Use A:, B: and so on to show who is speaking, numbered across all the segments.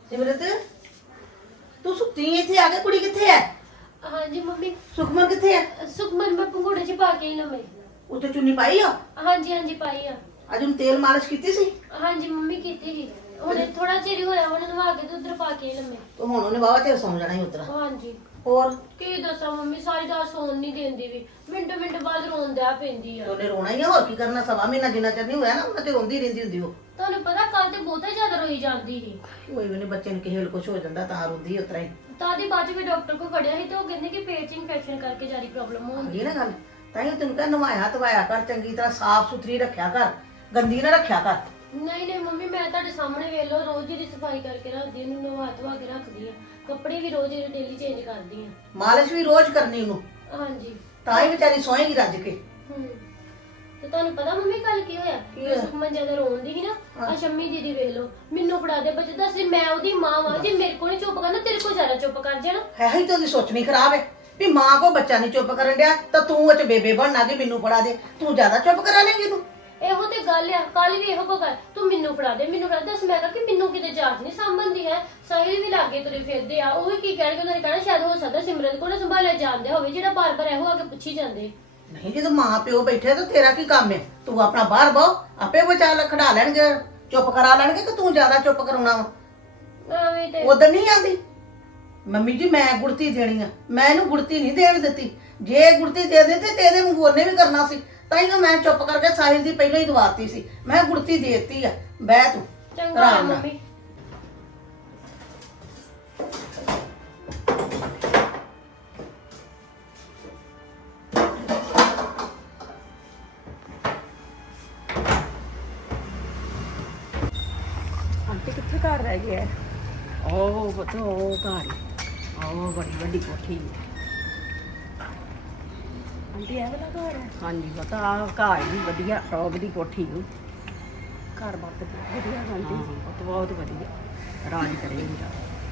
A: ਸਿਮਰਤ ਤੂੰ ਸੁੱਤੀ ਇੱਥੇ ਆ ਕੇ ਕੁੜੀ ਕਿੱਥੇ ਹੈ?
B: ਹਾਂਜੀ ਮੰਮੀ।
A: ਸੁਖਮਨ ਕਿੱਥੇ ਹੈ?
B: ਸੁਖਮਨ ਮੈਂ ਪੰਘੂੜੇ ਚ ਪਾ ਕੇ ਲੰਮੇ।
A: ਉੱਤੇ ਚੁੰਨੀ ਪਾਈ ਆ?
B: ਹਾਂਜੀ ਪਾਈ ਆ।
A: ਅੱਜ ਉਹਨੂੰ ਤੇਲ ਮਾਲਿਸ਼ ਕੀਤੀ ਸੀ?
B: ਹਾਂਜੀ ਮੰਮੀ ਕੀਤੀ ਸੀ। ਹੁਣੇ ਥੋੜਾ ਚਿਰ ਹੀ ਹੋਇਆ ਹੁਣ ਨਵਾ ਕੇ ਤੇ ਉਧਰ ਪਾ ਕੇ ਲੰਮੇ।
A: ਤੇ ਹੁਣ ਉਹਨੇ ਵਾਵਾ ਚਿਰ ਸੌਂ ਜਾਣਾ ਹੀ ਉਤਰਾ।
B: ਹਾਂਜੀ।
A: ਹੋਰ
B: ਕੀ ਦੱਸਾਂ ਮੰਮੀ, ਸਾਰੀ ਰਾਤ ਸੌਣ ਨਹੀਂ ਦਿੰਦੀ ਵੀ, ਮਿੰਟ ਬਾਅਦ ਰੋਂਦਿਆ ਪੈਂਦੀ ਆ।
A: ਉਹਨੇ ਰੋਣਾ ਹੀ ਆ, ਹੋਰ ਕੀ ਕਰਨਾ। ਸਵਾ ਮਹੀਨਾ ਜਿੰਨਾ ਚਿਰ ਨਹੀਂ ਹੋਇਆ ਨਾ ਉਹਨਾਂ ਤੇ ਰੋਂਦੀ ਰਹਿੰਦੀ ਹੁੰਦੀ ਉਹ।
B: ਤੁਹਾਨੂੰ ਪਤਾ ਕੱਲ ਤੇ ਬਹੁਤਾ ਜ਼ਿਆਦਾ ਰੋਈ ਜਾਂਦੀ ਸੀ।
A: ਕੋਈ ਵੀ ਨਹੀਂ, ਬੱਚੇ ਨੂੰ ਕਿਸੇ ਵੇਲੇ ਕੁਝ ਹੋ ਜਾਂਦਾ ਤਾਂ ਰੋਂਦੀ ਉਤਰਾ ਹੀ।
B: ਤਾਂ ਦੀ ਬਾਅਦ ਚ ਵੀ ਡਾਕਟਰ ਕੋਲ ਖੜਿਆ ਸੀ ਤੇ ਉਹ ਕਹਿੰਦੇ ਕਿ ਪੇਟ 'ਚ ਇਨਫੈਕਸ਼ਨ ਕਰਕੇ ਜ਼ਿਆਦਾ ਪ੍ਰੋਬਲਮ ਹੁੰਦੀ
A: ਇਹ ਨਾ ਗੱਲ ਤਾਂ ਹੀ ਤੈਨੂੰ ਕਹਿੰਦਾ ਨਵਾਇਆ ਧਵਾਇਆ ਕਰ, ਚੰਗੀ ਤਰ੍ਹਾਂ ਸਾਫ਼ ਸੁਥਰੀ ਰੱਖਿਆ ਕਰ, ਗੰਦੀ ਨਾ ਰੱਖਿਆ ਕਰ।
B: ਨਹੀਂ ਮੰਮੀ, ਮੈਂ ਤੁਹਾਡੇ ਸਾਹਮਣੇ ਵੇਖ ਲਓ, ਰੋਜ਼ ਦੀ ਸਫਾਈ ਕਰਕੇ ਰੱਖਦੀ, ਇਹਨੂੰ ਨਵਾ ਧਵਾ ਕੇ ਰੱਖਦੀ ਆ, ਕੱਪੜੇ ਵੀ ਰੋਜ਼ ਡੇਲੀ ਚੇਂਜ ਕਰਦੀ ਆ,
A: ਮਾਲਿਸ਼ ਵੀ ਰੋਜ਼ ਕਰਨੀ ਉਹਨੂੰ।
B: ਹਾਂਜੀ।
A: ਤਾਂ ਹੀ ਵਿਚਾਰੀ ਸੋਏਗੀ ਰੱਜ ਕੇ।
B: ਤੇ ਤੁਹਾਨੂੰ ਪਤਾ ਮੰਮੀ ਕੱਲ ਕੀ ਹੋਇਆ? ਸੁਖਮਨ ਜਿਆਦਾ ਰੋਂਦੀ ਸੀ ਨਾ, ਆ ਸ਼ੰਮੀ ਦੀਦੀ ਵੇਖ ਲਓ, ਮੈਨੂੰ ਫੜਾ ਦੇ ਬੱਚੇ, ਦੱਸ ਮੈਂ ਉਹਦੀ ਮਾਂ ਵਾਂ, ਜੇ ਮੇਰੇ ਕੋਲ ਨਹੀਂ ਚੁੱਪ ਕਰਨਾ ਤੇਰੇ ਕੋਲ ਜ਼ਿਆਦਾ ਚੁੱਪ ਕਰ ਜਾਣਾ।
A: ਹੈ ਹੀ ਤਾਂ ਉਹਦੀ ਸੋਚਣੀ ਖਰਾਬ ਹੈ ਵੀ ਮਾਂ ਕੋ ਬੱਚਾ ਨਹੀਂ ਚੁੱਪ ਕਰਨ ਡਿਆ ਤਾਂ ਤੂੰ ਉਹ ਚ ਬੇਬੇ ਬਣਨਾ ਕਿ ਮੈਨੂੰ ਫੜਾ ਦੇ। ਤੂੰ ਜ਼ਿਆਦਾ ਚੁੱਪ ਕਰਾ ਲੇਂਗੀ ਉਹਨੂੰ।
B: ਇਹੋ ਤੇ ਗੱਲ ਆ, ਕੱਲ ਵੀ ਇਹੋ ਕੋ ਕਰ, ਤੂੰ ਮੈਨੂੰ ਫੜਾ ਦੇ ਦੱਸ। ਮੈਂ ਕਿਹਾ ਕਿ ਮੈਨੂੰ ਕਿਤੇ ਜਾਤ ਨਹੀਂ ਸੰਭਲਦੀ ਹੈ। ਸਾਹਿਲ ਵੀ ਲਾਗੇ ਤੁਰੇ ਫਿਰਦੇ ਆ, ਉਹ ਵੀ ਕੀ ਕਹਿਣਗੇ, ਉਹਨਾਂ ਨੇ ਕਹਿਣਾ ਸ਼ਾਇਦ ਹੋ ਸਕਦਾ ਸਿਮਰਤ ਕੋਲ ਸੰਭਾਲਿਆ ਜਾਂਦੇ ਹੋਵੇ, ਜਿਹੜਾ ਬਾਰ-ਬਾਰ ਇਹੋ ਆ ਕੇ ਪੁੱਛੀ ਜਾਂਦੇ।
A: ਨਹੀਂ, ਜਦੋਂ ਮਾਂ ਪਿਓ ਬੈਠੇ ਤਾਂ ਤੇਰਾ ਕੀ ਕੰਮ ਹੈ? ਤੂੰ ਆਪਣਾ ਬਾਹਰ ਬਹੁ, ਆਪੇ ਬਚਾ ਲੈ, ਖੜਾ ਲੈਣਗੇ, ਚੁੱਪ ਕਰਾ ਲੈਣਗੇ ਕਿ ਤੂੰ ਜ਼ਿਆਦਾ ਚੁੱਪ ਕਰਾਉਣਾ ਵਾ।
B: ਐਵੇਂ ਤੇ
A: ਉਧਰ ਨਹੀਂ ਆਂਦੀ ਮੰਮੀ ਜੀ ਮੈਂ ਗੁੜਤੀ ਦੇਣੀ ਆ, ਮੈਂ ਇਹਨੂੰ ਗੁੜਤੀ ਨਹੀਂ ਦੇਣ ਦਿੱਤੀ। ਜੇ ਗੁੜਤੀ ਦੇ ਦਿੱਤੀ ਤੇ ਇਹਦੇ ਵਾਂਗੂ ਉਹਨੇ ਵੀ ਕਰਨਾ ਸੀ। ਤਾਂ ਹੀ ਮੈਂ ਚੁੱਪ ਕਰਕੇ ਸਾਹਿਲ ਦੀ ਪਹਿਲਾਂ ਹੀ ਦਵਾਤੀ ਸੀ। ਮੈਂ ਗੁੜਤੀ ਦੇਤੀ ਆ, ਬਹਿ ਤੂੰ
B: ਚੰਗਾ
A: ਆਰਾਮ ਨਾਲ।
B: ਮੰਮੀ।
C: ਆਂਟੀ ਕਿੱਥੇ ਘਰ ਰਹਿ ਗਿਆ? ਉਹ ਪਤਾ ਉਹ ਘਰ ਹੀ। ਉਹ ਬੜੀ ਵੱਡੀ ਕੋਠੀ ਹੈ।
D: ਆਂਟੀ ਇਹ ਵਾਲਾ ਘਰ ਹੈ?
C: ਹਾਂਜੀ ਪਤਾ ਆ ਘਰ ਹੀ ਵਧੀਆ, ਟੌਪ ਦੀ ਕੋਠੀ ਨੂੰ।
D: ਘਰ ਬਾਤ ਵਧੀਆ
C: ਹਾਂ
D: ਆਂਟੀ।
C: ਉਹ ਬਹੁਤ ਵਧੀਆ, ਰਾਜ ਕਰੇਗਾ।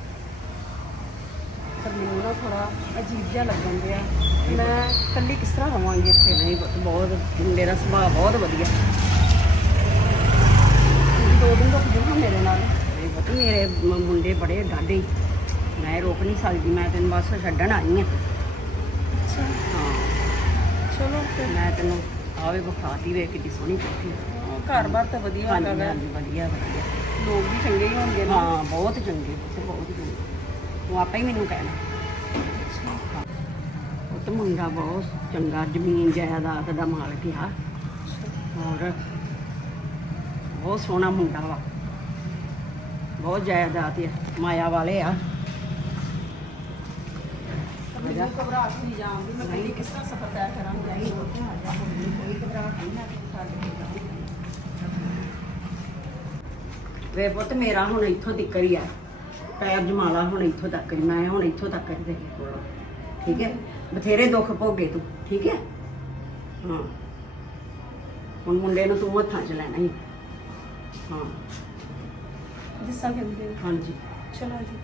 D: ਪਰ ਮੈਨੂੰ ਨਾ ਥੋੜਾ ਅਜੀਬ ਜਿਹਾ ਲੱਗਣ ਡਿਆ, ਮੈਂ ਇਕੱਲੀ ਕਿਸ ਤਰ੍ਹਾਂ ਰਵਾਂਗੀ ਇੱਥੇ?
C: ਨਹੀਂ ਬਹੁਤ, ਮੇਰਾ ਸੁਭਾਅ ਬਹੁਤ ਵਧੀਆ।
D: ਤੁਸੀਂ 2 ਦਿਨ ਰੁਕ ਜਾਓ ਮੇਰੇ ਨਾਲ।
C: ਇਹ ਪਤਾ ਮੇਰੇ ਮੁੰਡੇ ਬੜੇ ਡਾਢੇ, ਮੈਂ ਰੋਕ ਨਹੀਂ ਸਕਦੀ, ਮੈਂ ਤੈਨੂੰ ਬਸ ਛੱਡਣ ਆਈ ਹਾਂ।
D: ਅੱਛਾ
C: ਹਾਂ
D: ਚਲੋ ਫਿਰ।
C: ਮੈਂ ਤੈਨੂੰ ਆਵੇ ਵਿਖਾਤੀ ਵੇ ਕਿੱਡੀ ਸੋਹਣੀ ਕੋਠੀ।
D: ਘਰ ਬਾਰ ਤਾਂ ਵਧੀਆ
C: ਹਾਂਜੀ
D: ਹੈਗਾ,
C: ਹਾਂਜੀ ਵਧੀਆ ਵਧੀਆ।
D: ਲੋਕ ਵੀ ਚੰਗੇ ਹੀ ਹੋਣਗੇ ਨਾ।
C: ਹਾਂ ਬਹੁਤ ਚੰਗੇ, ਬਹੁਤ ਚੰਗੇ। ਤੂੰ ਆਪੇ ਹੀ ਮੈਨੂੰ ਕਹਿਣਾ। ਉਹ ਤਾਂ ਮੁੰਡਾ ਬਹੁਤ ਚੰਗਾ, ਜ਼ਮੀਨ ਜਾਇਦਾਦ ਦਾ ਮਾਲਕ ਆ। ਹੋਰ ਬਹੁਤ ਸੋਹਣਾ ਮੁੰਡਾ ਵਾ, ਬਹੁਤ ਜਾਇਦਾਦ ਆ, ਮਾਇਆ ਵਾਲੇ ਆ।
D: ਮੈਨੂੰ ਘਬਰਾਹਟ ਨਹੀਂ ਜਾਂਦੀ, ਮੈਂ ਇਕੱਲੀ ਕਿਸ ਤਰ੍ਹਾਂ ਸਫ਼ਰ ਤੈਅ ਕਰਾਂਗੀ?
C: ਕੋਈ ਘਬਰਾਹਟ ਨਹੀਂ, ਮੈਂ ਛੱਡ ਕੇ ਵੇ ਪੁੱਤ ਮੇਰਾ ਹੁਣ ਇੱਥੋਂ ਤੱਕ ਹੀ ਆ, ਪੈਰ ਜਮਾਲਾ ਹੁਣ ਇੱਥੋਂ ਤੱਕ ਹੀ, ਮੈਂ ਹੁਣ ਇੱਥੋਂ ਤੱਕ ਹੀ ਤੇਰੇ ਕੋਲ। ਠੀਕ ਹੈ, ਬਥੇਰੇ ਦੁੱਖ ਭੋਗੇ ਤੂੰ, ਠੀਕ ਹੈ। ਹਾਂ ਹੁਣ ਮੁੰਡੇ ਨੂੰ ਤੂੰ ਹੱਥਾਂ 'ਚ ਲੈਣਾ ਹੀ। ਹਾਂ
D: ਜਿਸ ਤਰ੍ਹਾਂ ਕਹਿੰਦੇ ਹੋ।
C: ਹਾਂਜੀ
D: ਚਲੋ ਜੀ।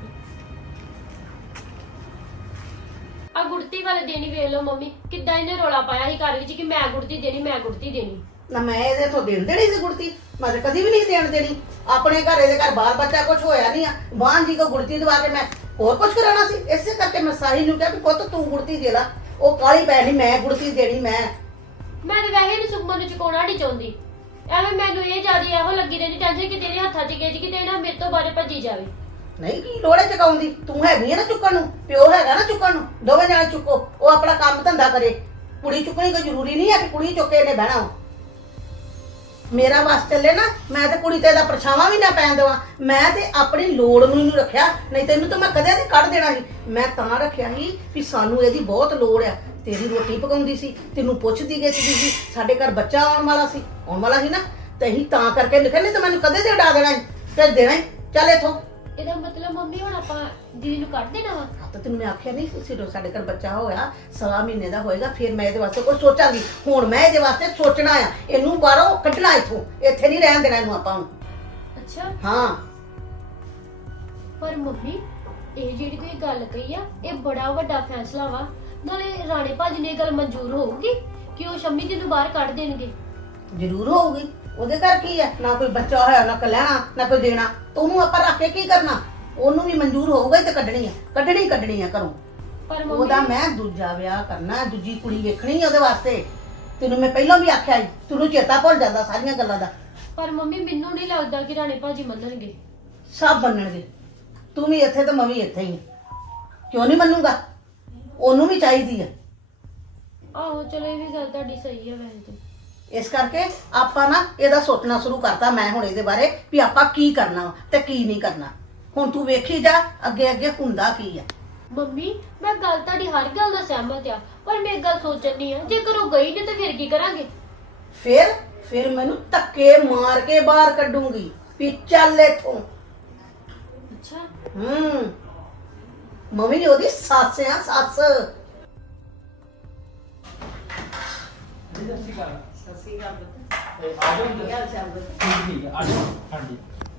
B: ਆ ਗੁੜਤੀ ਵਾਲੇ ਦਿਨ ਹੀ ਵੇਖ ਲਓ ਮੰਮੀ, ਕਿੱਦਾਂ ਇਹਨੇ ਰੋਲਾ ਪਾਇਆ ਸੀ ਘਰ ਵਿੱਚ ਕਿ ਮੈਂ ਗੁੜਤੀ ਦੇਣੀ, ਮੈਂ ਗੁੜਤੀ ਦੇਣੀ।
A: ਨਾ ਮੈਂ ਇਹਦੇ ਤੋਂ ਦੇਣ ਦੇਣੀ ਸੀ ਗੁੜਤੀ? ਮੈਂ ਤਾਂ ਕਦੀ ਵੀ ਨਹੀਂ ਦੇਣ ਦੇਣੀ। ਆਪਣੇ ਘਰ ਇਹਦੇ ਘਰ ਬਾਲ ਬੱਚਾ ਕੁਝ ਹੋਇਆ ਨਹੀਂ ਆ, ਬਾਹਨ ਜੀ ਕੋ ਗੁੜਤੀ ਦਵਾ ਕੇ ਮੈਂ ਹੋਰ ਕੁਝ ਕਰਾਉਣਾ ਸੀ? ਇਸੇ ਕਰਕੇ ਮੈਂ ਸਾਹਿਲ ਨੂੰ ਕਿਹਾ ਵੀ ਪੁੱਤ ਤੂੰ ਗੁੜਤੀ ਦੇ ਲੈ। ਉਹ ਕਾਲੀ ਪੈ ਨਹੀਂ, ਮੈਂ ਗੁੜਤੀ ਦੇਣੀ। ਮੈਂ
B: ਤਾਂ ਵੈਸੇ ਇਹਨੂੰ ਸੁਖਮਨ ਨੂੰ ਚੁਕਾਉਣਾ ਨਹੀਂ ਚਾਹੁੰਦੀ, ਐਵੇਂ ਮੈਨੂੰ ਇਹ ਜਿਆਦਾ ਇਹੋ ਲੱਗੀ ਰਹਿੰਦੀ ਟੈਨਸ਼ਨ ਕਿ ਤੇਰੇ ਹੱਥਾਂ 'ਚ ਗਿੱਜ ਕਿਤੇ ਨਾ ਮੇਰੇ ਤੋਂ ਬਾਰੇ ਭੱਜੀ ਜਾਵੇ।
A: ਨਹੀਂ ਕੀ ਲੋੜੇ ਚਕਾਉਂਦੀ? ਤੂੰ ਹੈਗੀ ਆ ਨਾ ਚੁੱਕਣ ਨੂੰ, ਪਿਓ ਹੈਗਾ ਨਾ ਚੁੱਕਣ ਨੂੰ, ਦੋਵੇਂ ਜਾਣੇ ਚੁੱਕੋ। ਉਹ ਆਪਣਾ ਕੰਮ ਧੰਦਾ ਕਰੇ। ਕੁੜੀ ਚੁੱਕਣੀ ਕੋਈ ਜ਼ਰੂਰੀ ਨਹੀਂ ਹੈ ਕਿ ਕੁੜੀ ਚੁੱਕੇ ਇਹਨੇ ਬਹਿਣਾ ਵਾ। ਮੇਰਾ ਵਾਸ ਚੱਲੇ ਨਾ, ਮੈਂ ਤੇ ਕੁੜੀ ਤੇ ਇਹਦਾ ਪਰਛਾਵਾਂ ਵੀ ਨਾ ਪੈਣ ਦੇਵਾਂ। ਮੈਂ ਤੇ ਆਪਣੀ ਲੋੜ ਨੂੰ ਇਹਨੂੰ ਰੱਖਿਆ, ਨਹੀਂ ਤੈਨੂੰ ਤਾਂ ਮੈਂ ਕਦੇ ਨਹੀਂ ਕੱਢ ਦੇਣਾ ਸੀ। ਮੈਂ ਤਾਂ ਰੱਖਿਆ ਸੀ ਵੀ ਸਾਨੂੰ ਇਹਦੀ ਬਹੁਤ ਲੋੜ ਆ। ਤੇਰੀ ਰੋਟੀ ਪਕਾਉਂਦੀ ਸੀ, ਤੈਨੂੰ ਪੁੱਛਦੀ ਗਿੱਛਦੀ ਸੀ, ਸਾਡੇ ਘਰ ਬੱਚਾ ਆਉਣ ਵਾਲਾ ਸੀ ਨਾ, ਤੇ ਅਸੀਂ ਤਾਂ ਕਰਕੇ ਲਿਖਿਆ, ਨਹੀਂ ਤਾਂ ਮੈਨੂੰ ਕਦੇ ਤੇ ਉਡਾ ਦੇਣਾ ਸੀ, ਤੇ ਦੇਣਾ ਹੀ। ਚੱਲ ਇੱਥੋਂ।
B: ਇਹਦਾ ਮਤਲਬ ਮੰਮੀ ਹੁਣ ਆਪਾਂ ਦੀਦੀ ਨੂੰ ਕੱਢ ਦੇਣਾ ਵਾ?
A: ਤਾਂ ਤੈਨੂੰ ਮੈਂ ਆਖਿਆ ਨਹੀਂ ਸੀ ਸਾਡੇ ਘਰ ਬੱਚਾ ਹੋਇਆ 1.25 ਮਹੀਨੇ ਦਾ ਹੋਏਗਾ, ਫਿਰ ਮੈਂ ਇਹਦੇ ਵਾਸਤੇ ਕੁਝ ਸੋਚਾਂਗੀ। ਹੁਣ ਮੈਂ ਇਹਦੇ ਵਾਸਤੇ ਸੋਚਣਾ ਆ, ਇਹਨੂੰ ਬਾਹਰੋਂ ਕੱਢਣਾ, ਇੱਥੋਂ ਇੱਥੇ ਨਹੀਂ ਰਹਿਣ ਦੇਣਾ ਇਹਨੂੰ ਆਪਾਂ ਹੁਣ।
B: ਅੱਛਾ
A: ਹਾਂ
B: ਪਰ ਮੰਮੀ ਇਹ ਜਿਹੜੀ ਕੋਈ ਗੱਲ ਕਹੀ ਆ, ਇਹ ਬੜਾ ਵੱਡਾ ਫੈਸਲਾ ਵਾ। ਨਾਲੇ ਰਾਣੇ ਭਾਜੀ ਨੇ ਇਹ ਗੱਲ ਮਨਜ਼ੂਰ ਹੋਊਗੀ ਕਿ ਉਹ ਸ਼ੰਮੀ ਜੀ ਨੂੰ ਬਾਹਰ ਕੱਢ ਦੇਣਗੇ?
A: ਜ਼ਰੂਰ ਹੋਊਗੀ। ਉਹਦੇ ਘਰ ਕੀ ਹੈ? ਨਾ ਕੋਈ ਬੱਚਾ ਹੋਇਆ, ਨਾ ਕਲਿਆਣਾ, ਨਾ ਕੋਈ ਦੇਣਾ। ਤੂੰ ਉਹਨੂੰ ਆਪਾਂ ਰੱਖ ਕੇ ਕੀ ਕਰਨਾ? ਉਹਨੂੰ ਵੀ ਮਨਜ਼ੂਰ ਹੋਊਗਾ ਹੀ ਤੇ ਕੱਢਣੀ ਆ ਘਰੋਂ।
B: ਪਰ
A: ਉਹਦਾ
B: ਮੰਮੀ
A: ਮੈਂ ਦੂਜਾ ਵਿਆਹ ਕਰਨਾ, ਦੂਜੀ ਕੁੜੀ ਵੇਖਣੀ ਉਹਦੇ ਵਾਸਤੇ। ਤੈਨੂੰ ਮੈਂ ਪਹਿਲਾਂ ਵੀ ਆਖਿਆ ਸੀ, ਤੈਨੂੰ ਚੇਤਾ ਭੁੱਲ ਜਾਂਦਾ ਸਾਰੀਆਂ ਗੱਲਾਂ ਦਾ।
B: ਪਰ ਮੰਮੀ ਮੈਨੂੰ ਨਹੀਂ ਲੱਗਦਾ ਕਿ ਰਾਣੀ ਭਾਜੀ ਮੰਨਣਗੇ।
A: ਸਭ ਮੰਨਣਗੇ। ਤੂੰ ਵੀ ਇੱਥੇ ਤੇ ਮੈਂ ਵੀ ਇੱਥੇ ਹੀ ਹਾਂ। ਕਿਉਂ ਨਹੀਂ ਮੰਨੂਗਾ? ਉਹਨੂੰ ਵੀ ਚਾਹੀਦੀ ਆ।
B: ਆਹੋ ਚਲੋ ਇਹ ਵੀ ਗੱਲ ਤੁਹਾਡੀ ਸਹੀ ਹੈ ਵੈਸੇ ਤੇ।
A: ਇਸ ਕਰਕੇ ਆਪਾਂ ਨਾ ਇਹਦਾ ਸੋਚਣਾ ਸ਼ੁਰੂ ਕਰਤਾ ਮੈਂ ਹੁਣ ਇਹਦੇ ਬਾਰੇ ਵੀ ਆਪਾਂ ਕੀ ਕਰਨਾ ਵਾ ਤੇ ਕੀ ਨਹੀਂ ਕਰਨਾ। ਹੁਣ ਤੂੰ ਵੇਖੀ ਜਾ ਅੱਗੇ ਅੱਗੇ ਹੁੰਦਾ ਕੀ ਆ।
B: ਮੰਮੀ ਮੈਂ ਗੱਲ ਤੁਹਾਡੀ ਹਰ ਗੱਲ ਦਾ ਸਹਿਮਤ ਆ, ਪਰ ਮੈਂ ਇੱਕ ਗੱਲ ਸੋਚਣੀ ਆ, ਜੇ ਘਰੋਂ ਗਈ ਨਹੀਂ ਤਾਂ ਫਿਰ ਕੀ ਕਰਾਂਗੇ?
A: ਫਿਰ ਮੈਨੂੰ ਧੱਕੇ ਮਾਰ ਕੇ ਬਾਹਰ ਕੱਢੂੰਗੀ ਵੀ ਚੱਲ ਇੱਥੋਂ।
B: ਅੱਛਾ
A: ਮੰਮੀ ਉਹਦੀ ਸੱਸ ਆ, ਸੱਸ।
C: ਸਤਿ ਸ਼੍ਰੀ ਅਕਾਲ ਪੁੱਤ।
E: ਆ ਜਾਓ
C: ਕੀ ਹਾਲ ਚਾਲ ਪੁੱਤ?
E: ਠੀਕ ਹੈ ਆ ਜਾਓ। ਹਾਂਜੀ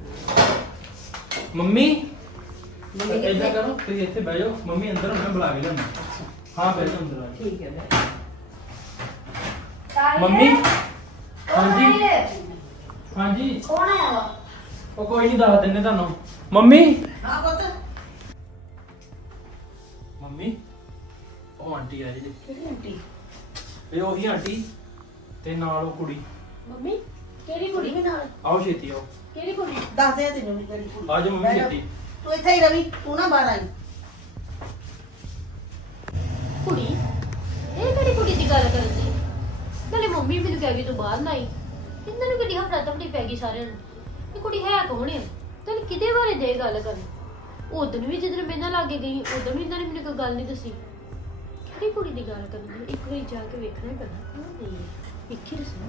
E: ਮੰਮੀ
C: ਮੰਮੀ
E: ਏਦਾਂ
C: ਕਿੱਥੇ?
E: ਕਰੋ ਤੁਸੀਂ ਇੱਥੇ ਬਹਿ ਜਾਓ, ਮੰਮੀ ਅੰਦਰ ਹੁਣ ਮੈਂ ਬੁਲਾ ਕੇ ਲਿਆਉਂਦਾ। ਹਾਂ ਬਹਿ ਜਾਓ ਅੰਦਰ ਆ ਜਾਓ।
C: ਠੀਕ ਹੈ
E: ਮੰਮੀ ਹਾਂਜੀ ਹਾਂਜੀ
A: ਕੌਣ ਆਇਆ ਵਾ?
E: ਉਹ ਕੋਈ ਨਹੀਂ ਦੱਸ ਦਿੰਨੇ ਤੁਹਾਨੂੰ। ਮੰਮੀ
A: ਹਾਂ ਪੁੱਤ।
E: ਮੰਮੀ ਉਹ ਆਂਟੀ ਆਈ ਜੀ,
A: ਕਿਹੜੀ ਆਂਟੀ?
E: ਇਹ ਉਹੀ ਆਂਟੀ ਤੇ ਨਾਲ ਉਹ ਕੁੜੀ।
B: ਮੰਮੀ ਕਿਹੜੀ
A: ਕੁੜੀ
B: ਕੁੜੀ?
A: ਵੀ ਨਾਲ?
E: ਆਓ ਛੇਤੀ ਆਓ।
B: ਕਿਹੜੀ ਕੁੜੀ?
A: ਦੱਸ ਦੇ ਤੈਨੂੰ ਵੀ ਕਿਹੜੀ ਕੁੜੀ।
E: ਆ ਜਾਓ ਮੰਮੀ
A: ਬਹਿ ਜਾ।
E: ਛੇਤੀ।
A: ਤੂੰ ਇੱਥੇ ਹੀ ਰਵੀ, ਤੂੰ ਨਾ ਬਾਹਰ ਆਈ।
B: ਕੁੜੀ? ਇਹ ਕਿਹੜੀ ਕੁੜੀ ਦੀ ਗੱਲ ਕਰਦੀ? ਨਾਲੇ ਮੰਮੀ ਮੈਨੂੰ ਕਹਿ ਗਈ ਤੂੰ ਬਾਹਰ ਨਾ ਆਈ। ਇਹਨਾਂ ਨੂੰ ਕਿੱਡੀ ਹਫੜਾ ਤਫੜੀ ਪੈ ਗਈ ਸਾਰਿਆਂ ਨੂੰ। ਇਹ ਕੁੜੀ ਹੈ ਕੌਣ ਆ? ਤੈਨੂੰ ਕਿਹਦੇ ਬਾਰੇ ਦੇ ਗੱਲ ਕਰਨ? ਉਦੋਂ ਵੀ ਜਦੋਂ ਮੈਂ ਇਹਨਾਂ ਲਾਗੇ ਗਈ ਉਦੋਂ ਵੀ ਇਹਨਾਂ ਨੇ ਮੈਨੂੰ ਕੋਈ ਗੱਲ ਨਹੀਂ ਦੱਸੀ। ਕਿਹੜੀ ਕੁੜੀ ਦੀ ਗੱਲ ਕਰਨੀ? ਇੱਕ ਵਾਰੀ ਜਾ ਕੇ ਵੇਖਣਾ ਹੀ ਪੈਣਾ। ਕੌਣ ਹੈ ਇਹ? ਵੇਖੀ ਰਸਨਾ।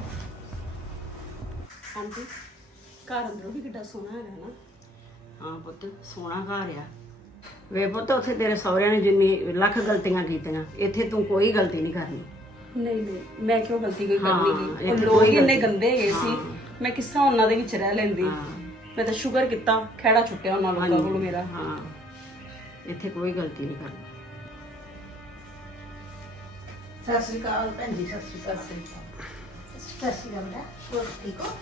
D: ਆਂਟੀ ਘਰ ਅੰਦਰੋਂ ਵੀ ਕਿੱਡਾ ਸੋਹਣਾ ਹੈਗਾ ਨਾ।
C: ਹਾਂ ਪੁੱਤ ਸੋਹਣਾ ਘਰ ਆ। ਵੇ ਪੁੱਤ ਉੱਥੇ ਤੇਰੇ ਸਹੁਰਿਆਂ ਨੇ ਜਿੰਨੀ ਲੱਖ ਗਲਤੀਆਂ ਕੀਤੀਆਂ, ਇੱਥੇ ਤੂੰ ਕੋਈ ਗਲਤੀ ਨਹੀਂ ਕਰਨੀ।
D: ਨਹੀਂ ਮੈਂ ਕਿਉਂ ਗਲਤੀ ਕੋਈ
C: ਹਾਂ,
D: ਕਰਨੀ ਗਈ? ਉਹ
C: ਇੱਥੇ
D: ਲੋਕ
C: ਕੋਈ
D: ਹੀ ਇੰਨੇ
C: ਗਲਤੀ-
D: ਗੰਦੇ ਹੈਗੇ ਸੀ,
C: ਹਾਂ।
D: ਮੈਂ ਕਿਸ ਤਰ੍ਹਾਂ ਉਹਨਾਂ ਦੇ ਵਿੱਚ ਰਹਿ ਲੈਂਦੀ।
C: ਹਾਂ।
D: ਮੈਂ ਤਾਂ ਸ਼ੁਕਰ ਕੀਤਾ ਖਹਿੜਾ ਛੁੱਟਿਆ ਉਹਨਾਂ ਲੋਕਾਂ ਕੋਲ ਮੇਰਾ।
C: ਹਾਂ ਇੱਥੇ ਕੋਈ ਗਲਤੀ ਨਹੀਂ ਕਰਨੀ।
A: ਸਤਿ ਸ਼੍ਰੀ ਅਕਾਲ ਭੈਣ ਜੀ। ਸਤਿ ਸ਼੍ਰੀ ਅਕਾਲ। ਸਤਿ ਸ਼੍ਰੀ ਅਕਾਲ ਬੇਟਾ। ਹੋਰ ਠੀਕ ਹੋ?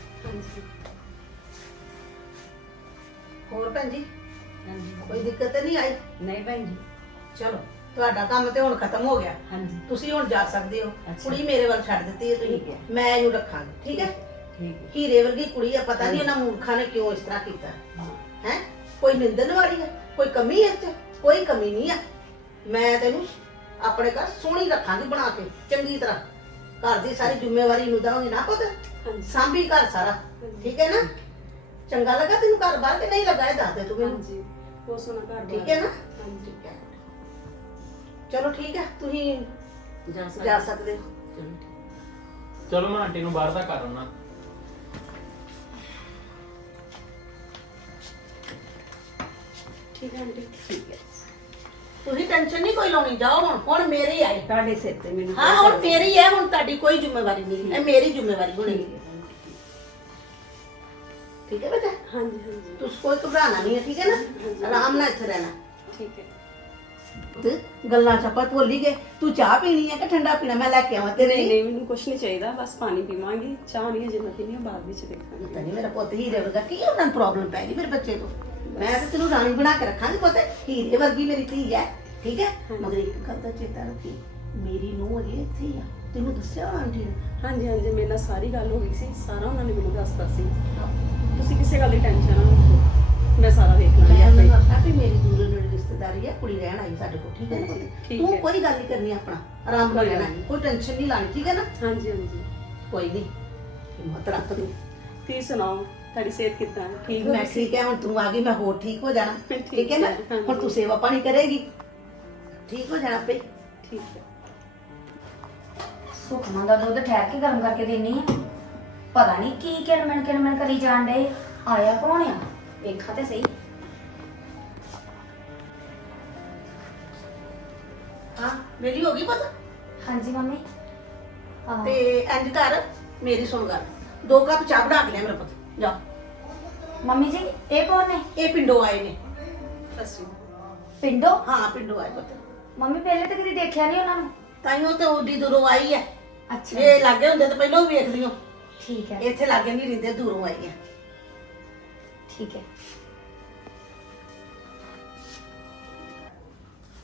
A: ਹੋਰ ਭੈਣ ਜੀ ਕੋਈ ਦਿੱਕਤ ਤਾਂ ਨਹੀਂ ਆਈ?
C: ਨਹੀਂ ਭੈਣ ਜੀ।
A: ਚਲੋ ਤੁਹਾਡਾ ਕੰਮ ਤੇ ਹੁਣ ਖਤਮ ਹੋ ਗਿਆ।
C: ਹਾਂਜੀ
A: ਤੁਸੀਂ ਹੁਣ ਜਾ ਸਕਦੇ ਹੋ।
C: ਅੱਛਾ।
A: ਕੁੜੀ ਮੇਰੇ ਵੱਲ ਛੱਡ ਦਿੱਤੀ ਹੈ
C: ਠੀਕ
A: ਤੁਸੀਂ।
C: ਹੈ।
A: ਮੈਂ ਇਹਨੂੰ ਰੱਖਾਂਗੀ, ਠੀਕ ਹੈ?
C: ਠੀਕ ਹੈ।
A: ਹੀਰੇ ਵਰਗੀ ਕੁੜੀ ਆ, ਪਤਾ ਨਹੀਂ ਉਹਨਾਂ ਮੂਰਖਾਂ ਨੇ ਕਿਉਂ ਇਸ ਤਰ੍ਹਾਂ ਕੀਤਾ ਹੈ। ਕੋਈ ਨਿੰਦਣ ਵਾਲੀ ਹੈ? ਕੋਈ ਕਮੀ ਹੈ ਇੱਥੇ? ਕੋਈ ਕਮੀ ਨਹੀਂ ਆ। ਮੈਂ ਤੈਨੂੰ ਆਪਣੇ ਘਰ ਸੋਹਣੀ ਰੱਖਾਂਗੀ ਬਣਾ ਕੇ ਚੰਗੀ ਤਰ੍ਹਾਂ। ਘਰ ਦੀ ਸਾਰੀ ਜ਼ਿੰਮੇਵਾਰੀ ਨੂੰ ਦਵਾਂਗੀ ਨਾ ਪੁੱਤ।
D: ਹਾਂਜੀ
A: ਸਾਂਭੀ ਘਰ ਸਾਰਾ, ਠੀਕ ਹੈ ਨਾ? ਚੰਗਾ ਲੱਗਾ ਤੈਨੂੰ ਘਰ ਬਾਹਰ ਕਿ ਨਹੀਂ ਲੱਗਾ ਇਹ ਦੱਸ ਦੇ ਤੂੰ ਮੈਨੂੰ।
D: ਹਾਂਜੀ ਬਹੁਤ ਸੋਹਣਾ ਘਰ
A: ਠੀਕ ਹੈ ਨਾ?
D: ਹਾਂਜੀ
A: ਠੀਕ ਹੈ। ਚਲੋ ਠੀਕ ਹੈ, ਤੁਸੀਂ ਜਾ ਸਕਦੇ ਹੋ।
C: ਚਲੋ ਠੀਕ।
E: ਚਲੋ ਮੈਂ ਆਂਟੀ ਨੂੰ ਬਾਹਰ ਦਾ ਕਰ ਆਉਣਾ।
D: ਠੀਕ ਹੈ ਆਂਟੀ।
A: ਠੀਕ ਹੈ, ਤੁਸੀਂ ਟੈਨਸ਼ਨ ਨਹੀਂ ਕੋਈ ਲਾਉਣੀ। ਜਾਓ ਹੁਣ ਮੇਰੀ ਆਏ।
C: ਤੁਹਾਡੇ ਸਿਰ ਤੇ ਮੈਨੂੰ
A: ਹਾਂ ਹੁਣ ਮੇਰੀ ਹੈ, ਹੁਣ ਤੁਹਾਡੀ ਕੋਈ ਜ਼ਿੰਮੇਵਾਰੀ ਨਹੀਂ। ਇਹ ਮੇਰੀ ਜ਼ਿੰਮੇਵਾਰੀ ਹੋਣੀ। ਠੀਕ ਹੈ ਬੇਟਾ?
D: ਹਾਂਜੀ ਹਾਂਜੀ
A: ਤੁਸੀਂ ਕੋਈ ਘਬਰਾਣਾ ਨਹੀਂ ਹੈ, ਠੀਕ ਹੈ ਨਾ? ਆਰਾਮ ਨਾਲ ਇੱਥੇ ਰਹਿਣਾ।
D: ਠੀਕ ਹੈ।
A: ਤੇ ਗੱਲਾਂ ਚ ਆਪਾਂ ਭੁੱਲ ਹੀ ਗਏ। ਤੂੰ ਚਾਹ ਪੀਣੀ ਹੈ ਕਿ ਠੰਡਾ ਪੀਣਾ? ਮੈਂ ਲੈ ਕੇ ਆਵਾਂ ਤੇਰੇ
D: ਨਹੀਂ
A: ਲਈ?
D: ਨਹੀਂ ਮੈਨੂੰ ਕੁਝ ਨਹੀਂ ਚਾਹੀਦਾ, ਬਸ ਪਾਣੀ ਪੀਵਾਂਗੀ। ਚਾਹ ਨਹੀਂ ਅਜੇ ਮੈਂ ਪੀਣੀ, ਬਾਅਦ ਵਿੱਚ ਦੇਖਾਂਗੇ।
A: ਪਤਾ ਨਹੀਂ ਮੇਰਾ ਪੁੱਤ ਹੀਰੇ ਵਰਗਾ ਕੀ ਉਹਨਾਂ ਨੂੰ ਪ੍ਰੋਬਲਮ ਪੈ ਗਈ ਮੇਰੇ ਬੱਚੇ ਤੋਂ। ਮੈਂ ਤਾਂ ਤੈਨੂੰ ਰਾਣੀ ਬਣਾ ਕੇ ਰੱਖਾਂਗੀ ਪੁੱਤ। ਹੀਰੇ ਵਰਗੀ ਮੇਰੀ ਧੀ ਹੈ, ਠੀਕ ਹੈ? ਮਗਰ ਇੱਕ ਗੱਲ ਦਾ ਚੇਤਾ ਰੱਖੀ, ਮੇਰੀ ਨੂੰਹ ਅਜੇ ਇੱਥੇ ਹੀ ਆ। ਤੈਨੂੰ ਦੱਸਿਆ ਹੋਣਾ ਆਂਟੀ ਨੇ?
D: ਹਾਂਜੀ ਹਾਂਜੀ ਮੇਰੇ ਨਾਲ ਸਾਰੀ ਗੱਲ ਹੋ ਗਈ ਸੀ, ਸਾਰਾ ਉਹਨਾਂ ਨੇ ਮੈਨੂੰ ਦੱਸਤਾ ਸੀ। ਤੁਸੀਂ ਕਿਸੇ ਗੱਲ ਦੀ ਟੈਨਸ਼ਨ ਨਾ ਲਓ, ਮੈਂ ਸਾਰਾ ਦੇਖ ਲਾਂਗੀ
A: ਮੈਂ
D: ਆਪੇ।
A: ਉਹਨਾਂ ਨੂੰ ਆਖਿਆ ਵੀ ਮੇਰੀ ਦੂਰ ਨੇੜੇ ਰਿਸ਼ਤੇਦਾਰੀ ਹੈ, ਕੁੜੀ ਰਹਿਣ ਆਈ ਸਾਡੇ ਕੋਲ, ਠੀਕ ਹੈ ਨਾ ਪੁੱਤ?
D: ਠੀਕ
A: ਤੂੰ
D: ਹੈ।
A: ਕੋਈ ਗੱਲ ਨਹੀਂ ਕਰਨੀ, ਆਪਣਾ ਆਰਾਮ ਨਾਲ
D: ਕੋਈ ਗੱਲ
A: ਰਹਿਣਾ,
D: ਨਹੀਂ।
A: ਕੋਈ ਟੈਨਸ਼ਨ ਨਹੀਂ ਲਾਣੀ, ਠੀਕ ਹੈ ਨਾ?
D: ਹਾਂਜੀ ਹਾਂਜੀ
A: ਕੋਈ ਨਹੀਂ, ਹਿੰਮਤ ਰੱਖ ਤੂੰ।
D: ਤੁਸੀਂ ਸੁਣਾਓ ਤੁਹਾਡੀ ਸਿਹਤ ਕਿੱਦਾਂ ਹੈ? ਠੀਕ ਹੋ
A: ਮੈਂ
D: ਤੁਸੀਂ?
A: ਠੀਕ ਹੈ, ਹੁਣ ਤੂੰ ਆ ਗਈ ਮੈਂ ਹੋਰ ਠੀਕ ਹੋ ਜਾਣਾ, ਠੀਕ ਹੈ ਨਾ?
D: ਹਾਂਜੀ।
A: ਹੁਣ ਤੂੰ ਸੇਵਾ ਪਾਣੀ ਕਰੇਗੀ, ਠੀਕ ਹੋ ਜਾਣਾ ਆਪੇ।
D: ਠੀਕ ਹੈ।
F: ਸੁਖਮਾ ਦਾ ਦੁੱਧ ਠਹਿਰ ਕੇ ਗਰਮ ਕਰਕੇ ਦੇਣੀ ਆ। ਪਤਾ ਨਹੀਂ ਕੀ ਕਿਣਮਣ ਕਰੀ ਜਾਣ ਡੇ। ਆਇਆ ਕੌਣ ਆ? ਵੇਖਾ ਤੇ ਸਹੀ।
A: ਹਾਂ ਮੇਰੀ ਹੋ ਗਈ ਪਤਾ।
F: ਹਾਂਜੀ ਮੰਮੀ।
A: ਤੇ ਇੰਜ ਕਰ, ਮੇਰੀ ਸੁਣ ਗੱਲ, 2 ਕੱਪ ਚਾਹ ਬਣਾ ਕੇ ਲਿਆ ਮੇਰਾ ਪੁੱਤ, ਜਾ।
F: ਮੰਮੀ ਜੀ ਇਹ ਕੌਣ ਨੇ?
A: ਇਹ ਪਿੰਡੋਂ ਆਏ ਨੇ।
D: ਅਸੀਂ
F: ਪਿੰਡੋਂ?
A: ਹਾਂ ਪਿੰਡੋਂ ਆਏ ਪੁੱਤ।
F: ਮੰਮੀ ਪਹਿਲੇ ਤਾਂ ਕਦੀ ਦੇਖਿਆ ਨਹੀਂ ਉਹਨਾਂ ਨੂੰ।
A: ਤਾਈਓ ਤੇ ਉੱਡੀ ਦੂਰੋਂ ਆਈ ਹੈ।
F: ਅੱਛਾ
A: ਇਹ ਲਾਗੇ ਹੁੰਦੇ ਤਾਂ ਪਹਿਲਾਂ ਵੀ ਵੇਖ ਲਿਓ।
F: ਠੀਕ ਹੈ
A: ਇੱਥੇ ਲਾਗੇ ਨਹੀਂ ਰਹਿੰਦੇ, ਦੂਰੋਂ ਆਈ ਹੈ।
F: ਠੀਕ ਹੈ।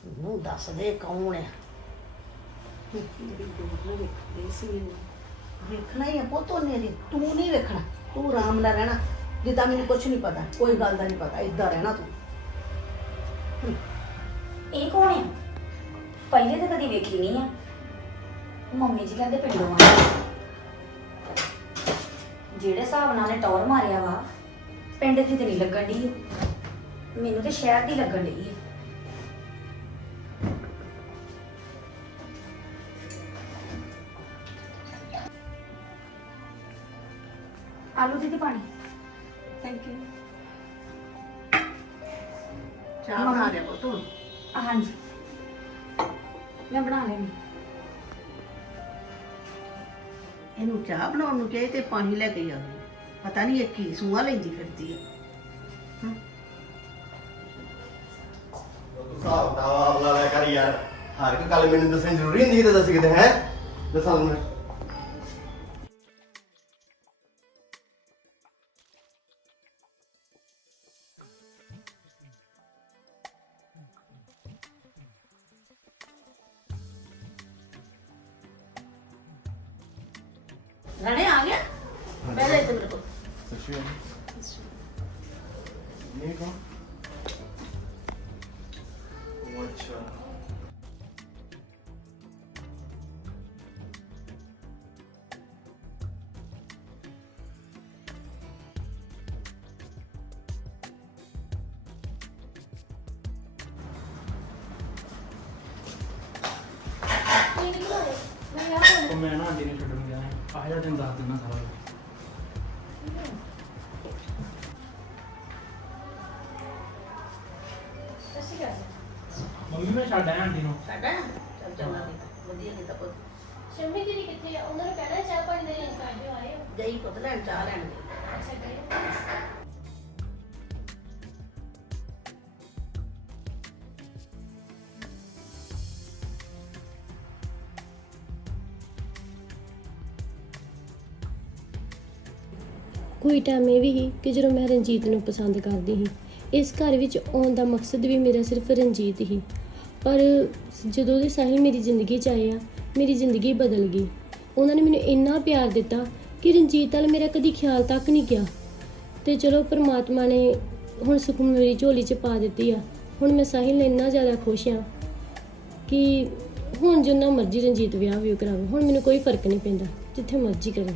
A: ਨੂੰ ਦੱਸ ਦੇ ਕੌਣ ਆ।
D: ਜਿਹੜੀ ਗੋਲ ਨਾ ਵੇਖਦੇ ਸੀ ਮੈਨੂੰ।
A: ਵੇਖਣਾ ਹੀ ਆ ਪੁੱਤ ਉਹਨੇ ਦੀ, ਤੂੰ ਨਹੀਂ ਵੇਖਣਾ। ਤੂੰ ਆਰਾਮ ਨਾਲ ਰਹਿਣਾ, ਜਿੱਦਾਂ ਮੈਨੂੰ ਕੁਝ ਨਹੀਂ ਪਤਾ, ਕੋਈ ਗੱਲ ਦਾ ਨਹੀਂ ਪਤਾ, ਇਦਾਂ ਰਹਿਣਾ ਤੂੰ।
F: ਇਹ ਕੌਣ ਹੈ? ਪਹਿਲੇ ਤਾਂ ਕਦੀ ਵੇਖੀ ਨਹੀਂ ਆ। ਮੰਮੀ ਜੀ ਕਹਿੰਦੇ ਪਿੰਡੋਂ ਆਏ। ਜਿਹੜੇ ਹਿਸਾਬ ਨਾਲ ਨੇ ਟੌਰ ਮਾਰਿਆ ਵਾ, ਪਿੰਡ ਦੀ ਤੇ ਨਹੀਂ ਲੱਗਣ ਡਈ, ਮੈਨੂੰ ਤੇ ਸ਼ਹਿਰ ਦੀ ਲੱਗਣ ਡਈ ਹੈ। ਆਲੂ ਦੀਦੀ ਪਾਣੀ।
D: Thank you.
A: ਚਾਹ ਬਣਾ ਦੇ ਪੁੱਤ ਹੁਣ।
F: ਹਾਂਜੀ ਮੈਂ ਬਣਾ ਲੈਣੀ।
A: ਇਹਨੂੰ ਚਾਹ ਬਣਾਉਣ ਨੂੰ ਕਹੇ ਤੇ ਪਾਣੀ ਲੈ ਕੇ ਆਵੇ। ਪਤਾ ਨਹੀਂ ਇਹ ਕੀ ਸੂਆ ਲੈਂਦੀ ਫਿਰਦੀ ਹੈ।
G: ਤੂੰ ਹਿਸਾਬ ਦਾ ਆਪਣਾ ਲੈ ਕਰ ਯਾਰ। ਹਰ ਇੱਕ ਗੱਲ ਮੈਨੂੰ ਦੱਸਣੀ ਜ਼ਰੂਰੀ ਹੁੰਦੀ ਹੈ, ਦੱਸ ਕਿਤੇ ਹੈ ਦੱਸਾਂ ਮੈਂ।
A: ਗਣੇ ਆ ਗਿਆ ਪਹਿਲੇ ਤੇ ਮੇਰੇ ਕੋਲ।
G: ਸੱਚੀ ਹੈ ਇਹ ਕੌਣ? ਉਹ ਅੱਛਾ
E: ਉਹ ਮੈਂ ਨਾ ਆਂਟੀ ਨੂੰ ਛੱਡਣ ਗਿਆ ਹਾਂ। ਆ ਜਾ ਤੈਨੂੰ ਦੱਸ ਦਿੰਦਾ ਸਾਰਾ। ਮੰਮੀ ਮੈਂ ਛੱਡ ਆਇਆ ਆਂਟੀ ਨੂੰ।
A: ਸਾਡਾ ਚੱਲ ਚੰਗਾ ਕੀਤਾ, ਵਧੀਆ ਕੀਤਾ ਪੁੱਤ।
B: ਸ਼ੰਮੀ ਦੀਦੀ ਕਿੱਥੇ ਆ? ਉਹਨਾਂ ਨੂੰ ਕਹਿਣਾ ਚਾਹ ਪਾਣੀ ਦੇ ਲੈਣ ਕਰ ਦਿਓ, ਆਏ ਹੋ।
A: ਗਈ ਪੁੱਤ ਲੈਣ, ਚਾਹ ਲੈਣ ਗਈ।
B: ਅੱਛਾ ਗਏ। ਕੋਈ ਟਾਈਮ ਇਹ ਵੀ ਸੀ ਕਿ ਜਦੋਂ ਮੈਂ ਰਣਜੀਤ ਨੂੰ ਪਸੰਦ ਕਰਦੀ ਸੀ। ਇਸ ਘਰ ਵਿੱਚ ਆਉਣ ਦਾ ਮਕਸਦ ਵੀ ਮੇਰਾ ਸਿਰਫ ਰਣਜੀਤ ਹੀ। ਪਰ ਜਦੋਂ ਦੇ ਸਾਹਿਲ ਮੇਰੀ ਜ਼ਿੰਦਗੀ 'ਚ ਆਏ ਆ, ਮੇਰੀ ਜ਼ਿੰਦਗੀ ਬਦਲ ਗਈ। ਉਹਨਾਂ ਨੇ ਮੈਨੂੰ ਇੰਨਾ ਪਿਆਰ ਦਿੱਤਾ ਕਿ ਰਣਜੀਤ ਵੱਲ ਮੇਰਾ ਕਦੀ ਖਿਆਲ ਤੱਕ ਨਹੀਂ ਗਿਆ। ਤੇ ਚਲੋ ਪਰਮਾਤਮਾ ਨੇ ਹੁਣ ਸੁੱਖ ਮੇਰੀ ਝੋਲੀ 'ਚ ਪਾ ਦਿੱਤੀ ਆ। ਹੁਣ ਮੈਂ ਸਾਹਿਲ ਨਾਲ ਇੰਨਾ ਜ਼ਿਆਦਾ ਖੁਸ਼ ਹਾਂ ਕਿ ਹੁਣ ਜਿੰਨਾ ਮਰਜ਼ੀ ਰਣਜੀਤ ਵਿਆਹ ਵੀ ਕਰਾਵੇ, ਹੁਣ ਮੈਨੂੰ ਕੋਈ ਫਰਕ ਨਹੀਂ ਪੈਂਦਾ, ਜਿੱਥੇ ਮਰਜ਼ੀ ਕਰੇ।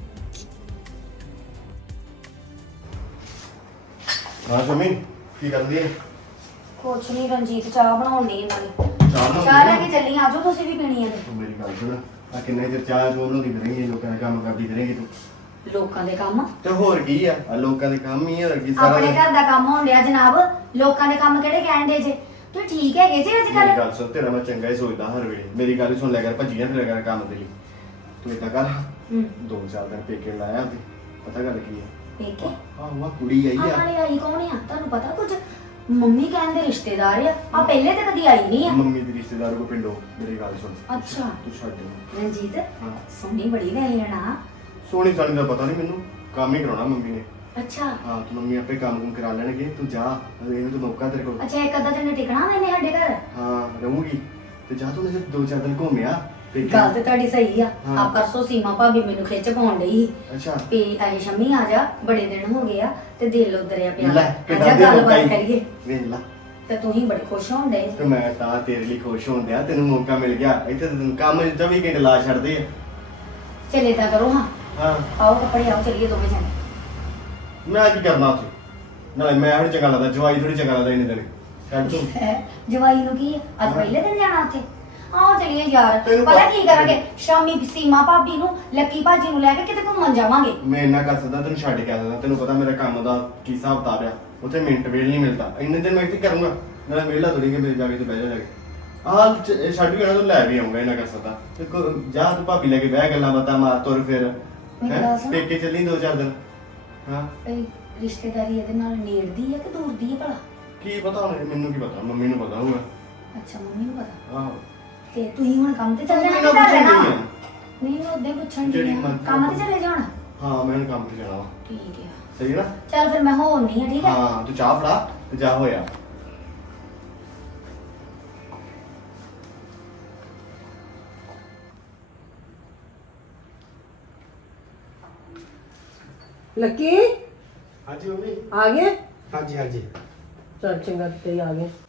G: ਹਾਂ ਸ਼ਮੀ ਕੀ ਕਰਦੀ ਹੈ?
F: ਕੁਛ ਨਹੀਂ, ਰਣਜੀਤ ਚਾਹ ਬਣਾਉਣ ਨਹੀਂ ਇਹਨਾਂ ਨੇ।
G: ਚਾਹ ਬਣਾਉਣੀ
F: ਚਾਹ ਲੈ
G: ਹੈ?
F: ਕੇ ਚੱਲੀ, ਆਜੋ ਤੁਸੀਂ ਵੀ ਪੀਣੀ ਹੈ।
G: ਤੂੰ ਮੇਰੀ ਗੱਲ ਸੁਣ, ਆ ਕਿੰਨੇ ਚਿਰ ਚਾਹ ਚੋਂ ਬਣਾਉਂਦੀ ਫਿਰੇਂਗੀ, ਲੋਕਾਂ ਦੇ ਕੰਮ ਕਰਦੀ ਫਿਰੇਂਗੀ ਤੂੰ।
F: ਲੋਕਾਂ ਦੇ ਕੰਮ,
G: ਤੇ ਹੋਰ ਕੀ ਆ ਲੋਕਾਂ ਦੇ ਕੰਮ ਹੀ ਆ, ਹੋਰ ਕੀ ਸਾਰਾ
F: ਆਪਣੇ
G: ਦਿਨ।
F: ਘਰ ਦਾ ਕੰਮ ਹੋਣ ਡਿਆ ਜਨਾਬ। ਲੋਕਾਂ ਦੇ ਕੰਮ ਕਿਹੜੇ ਕਹਿਣ ਦੇ ਜੇ? ਤੂੰ ਠੀਕ ਹੈਗੇ ਜੇ ਅੱਜ
G: ਮੇਰੀ
F: ਕੱਲ?
G: ਗੱਲ ਸੁਣ, ਤੇਰਾ ਮੈਂ ਚੰਗਾ ਹੀ ਸੋਚਦਾ ਹਰ ਵੇਲੇ। ਮੇਰੀ ਗੱਲ ਹੀ ਸੁਣ ਲਿਆ ਕਰ, ਭੱਜੀਆਂ ਫਿਰਿਆ ਕਰ ਕੰਮ ਦੇ ਲਈ। ਤੂੰ ਏਦਾਂ ਕਰ, 2-4 ਦਿਨ ਪੇਕੇ ਲਾਇਆ ਤੇ ਪਤਾ ਗੱਲ ਕੀ ਹੈ?
F: ਪੇਕੇ
G: ਆਹ ਉਹ ਕੁੜੀ ਆਈ ਆ।
F: ਨਾਲੇ ਆਈ ਕੌਣ ਆ ਤੁਹਾਨੂੰ ਪਤਾ ਕੁਝ? ਮੰਮੀ ਕਹਿੰਦੇ ਰਿਸ਼ਤੇਦਾਰ ਆ ਪਹਿਲੇ ਤਾਂ ਕਦੀ ਆਈ ਨਹੀਂ ਆ।
G: ਮੰਮੀ ਦੀ ਰਿਸ਼ਤੇਦਾਰ ਕੋ ਪਿੰਡੋਂ। ਮੇਰੀ ਗੱਲ ਸੁਣ,
F: ਅੱਛਾ
G: ਤੂੰ ਛੱਡ ਦੇ।
F: ਰਣਜੀਤ
G: ਹਾਂ
F: ਸੋਹਣੀ ਬੜੀ ਰਹੀ ਹੈ ਨਾ।
G: ਸੋਹਣੀ ਸਾਲੀ ਦਾ ਪਤਾ ਨਹੀਂ ਮੈਨੂੰ, ਕੰਮ ਹੀ ਕਰਾਉਣਾ ਮੰਮੀ ਨੇ।
F: ਅੱਛਾ
G: ਹਾਂ ਤੂੰ ਮੰਮੀ ਆਪੇ ਕੰਮ ਕਰਾ ਲੈਣਗੇ, ਤੂੰ ਜਾ, ਇਹਨੂੰ ਤੂੰ ਮੌਕਾ ਤੇਰੇ ਕੋਲ।
F: ਅੱਛਾ, ਇੱਕ ਅੱਧਾ ਦਿਨ ਟਿਕਣਾ ਮੈਨੇ ਸਾਡੇ ਘਰ?
G: ਹਾਂ ਰਹੂਗੀ ਤੇ ਜਾ ਤੂੰ 2-4 ਦਿਨ ਘੁੰਮਿਆ ਪੇਕੇ।
F: ਗੱਲ ਤੇ ਤੁਹਾਡੀ ਸਹੀ ਆ।
G: ਹਾਂ।
F: ਆ ਪਰਸੋਂ ਸੀਮਾ ਭਾਬੀ ਮੈਨੂੰ ਖਿੱਚ ਪਾਉਣ ਡਈ ਸੀ
G: ਅੱਛਾ
F: ਵੀ ਇਹ ਸ਼ੰਮੀ ਆ ਜਾ, ਬੜੇ ਦਿਨ ਹੋ ਗਏ ਆ ਤੇ ਦਿਲ ਉਧਰਿਆ ਪਿਆ।
G: ਲੈ
F: ਅੱਛਾ ਗੱਲਬਾਤ ਕਰੀਏ।
G: ਵੇਖ ਲਾ,
F: ਤੇ ਤੁਸੀਂ ਬੜੇ ਖੁਸ਼ ਹੋਣ ਡਏ।
G: ਤੇ ਮੈਂ ਤਾਂ ਤੇਰੇ ਲਈ ਖੁਸ਼ ਹੋਣ ਡਿਆ, ਤੈਨੂੰ ਮੌਕਾ ਮਿਲ ਗਿਆ। ਇੱਥੇ ਤਾਂ ਤੈਨੂੰ ਕੰਮ 24 ਘੰਟੇ ਲਾ ਛੱਡਦੇ ਆ।
F: ਚਲੇ ਤਾਂ ਕਰੋ ਹਾਂ,
G: ਹਾਂ
F: ਆਓ ਕੱਪੜੇ ਆਓ ਚਲੀਏ ਦੋਵੇਂ ਜਣੇ।
G: ਮੈਂ ਕੀ ਕਰਨਾ ਉੱਥੇ? ਨਾਲੇ ਮੈਂ ਹੁਣ ਚੰਗਾ ਲੱਗਦਾ, ਜਵਾਈ ਥੋੜੀ ਚੰਗਾ ਲੱਗਦਾ ਇਹਨੇ ਦਿਨ। ਛੱਡ ਤੂੰ।
F: ਜਵਾਈ ਨੂੰ ਕੀ ਆ? ਅੱਜ ਪਹਿਲੇ ਦਿਨ ਜਾਣਾ ਉੱਥੇ? ਆਓ ਚਲੀਏ ਯਾਰ।
G: ਤੈਨੂੰ
F: ਪਤਾ
G: ਪਤਾ-
F: ਕੀ ਕਰਾਂਗੇ? ਸ਼ਾਮੀ ਸੀਮਾ ਭਾਬੀ ਨੂੰ, ਲੱਕੀ ਭਾਜੀ ਨੂੰ ਲੈ ਕੇ ਕਿਤੇ ਘੁੰਮਣ ਜਾਵਾਂਗੇ।
G: ਮੈਂ ਇੰਨਾ ਕਰ ਸਕਦਾ, ਤੈਨੂੰ ਛੱਡ ਕੇ ਆ ਸਕਦਾ। ਤੈਨੂੰ ਪਤਾ ਮੇਰਾ ਕੰਮ ਦਾ ਕੀ ਹਿਸਾਬ ਕਿਤਾਬ ਆ, ਉੱਥੇ ਮਿੰਟ ਵੇਲ ਨਹੀਂ ਮਿਲਦਾ। ਇੰਨੇ ਦਿਨ ਮੈਂ ਇੱਥੇ ਕਰੂੰਗਾ, ਨਾਲੇ ਮੇਲਾ ਥੋੜੀ ਕਿ ਮੇਰੇ ਜਾ ਕੇ ਤੇ ਬਹਿ ਜਾ ਕੇ। ਛੱਡ ਵੀ ਆਉਣਾ ਤੂੰ ਲੈ ਵੀ ਆਉਂਗਾ, ਇੰਨਾ ਕਰ ਸਕਦਾ। ਤੇ ਜਾ ਤੂੰ ਭਾਬੀ ਲੈ ਕੇ ਬਹਿ, ਗੱਲਾਂ ਬਾਤਾਂ ਮਾਰ, ਤੁਰ ਫਿਰ।
F: ਮੇਰੀ
G: ਹੈਂ?
F: ਗੱਲ ਸੁਣ।
G: ਪੇਕੇ ਚੱਲੀ 2-4 ਦਿਨ। ਹਾਂ
F: ਇਹ ਰਿਸ਼ਤੇਦਾਰੀ ਇਹਦੇ ਨਾਲ ਨੇੜ ਦੀ ਹੈ ਕਿ ਦੂਰ ਦੀ ਹੈ ਭਲਾ?
G: ਕੀ ਪਤਾ ਹੁਣ, ਮੈਨੂੰ ਕੀ ਪਤਾ, ਮੰਮੀ ਨੂੰ ਪਤਾ ਹੋਊਗਾ।
F: ਅੱਛਾ ਮੰਮੀ ਨੂੰ ਪਤਾ।
G: ਆਹੋ
F: ਤੇ ਤੁਸੀਂ ਹੁਣ ਕੰਮ ਤੇ ਚੱਲ ਜਾਣਾ
G: ਮੈਨੂੰ
F: ਕਿ ਘਰ
G: ਪੁੱਛਣ
F: ਰਹਿਣਾ?
G: ਡਈ ਆ।
F: ਨਹੀਂ ਮੈਂ ਉਦੋਂ ਪੁੱਛਣ
G: ਜਿਹੜੀ
F: ਦੀ ਆ।
G: ਮਰਜ਼ੀ
F: ਕੰਮ ਤੇ ਚਲੇ ਜਾਣਾ?
G: ਹਾਂ ਮੈਂ ਹੁਣ ਕੰਮ ਤੇ ਜਾਣਾ ਵਾ।
F: ਠੀਕ ਹੈ,
G: ਸਹੀ ਹੈ ਨਾ?
F: ਚੱਲ ਫਿਰ ਮੈਂ ਹੋਣੀ ਆ। ਠੀਕ ਹੈ,
G: ਹਾਂ ਤੂੰ ਚਾਹ ਫੜਾ ਤੇ ਜਾ ਹੋਇਆ।
H: ਲੱਕੀ
I: ਹਾਂਜੀ ਮੰਮੀ
H: ਆ ਗਏ?
I: ਹਾਂਜੀ ਹਾਂਜੀ
H: ਚੱਲ ਚੰਗਾ ਤੇ ਆ ਗਏ।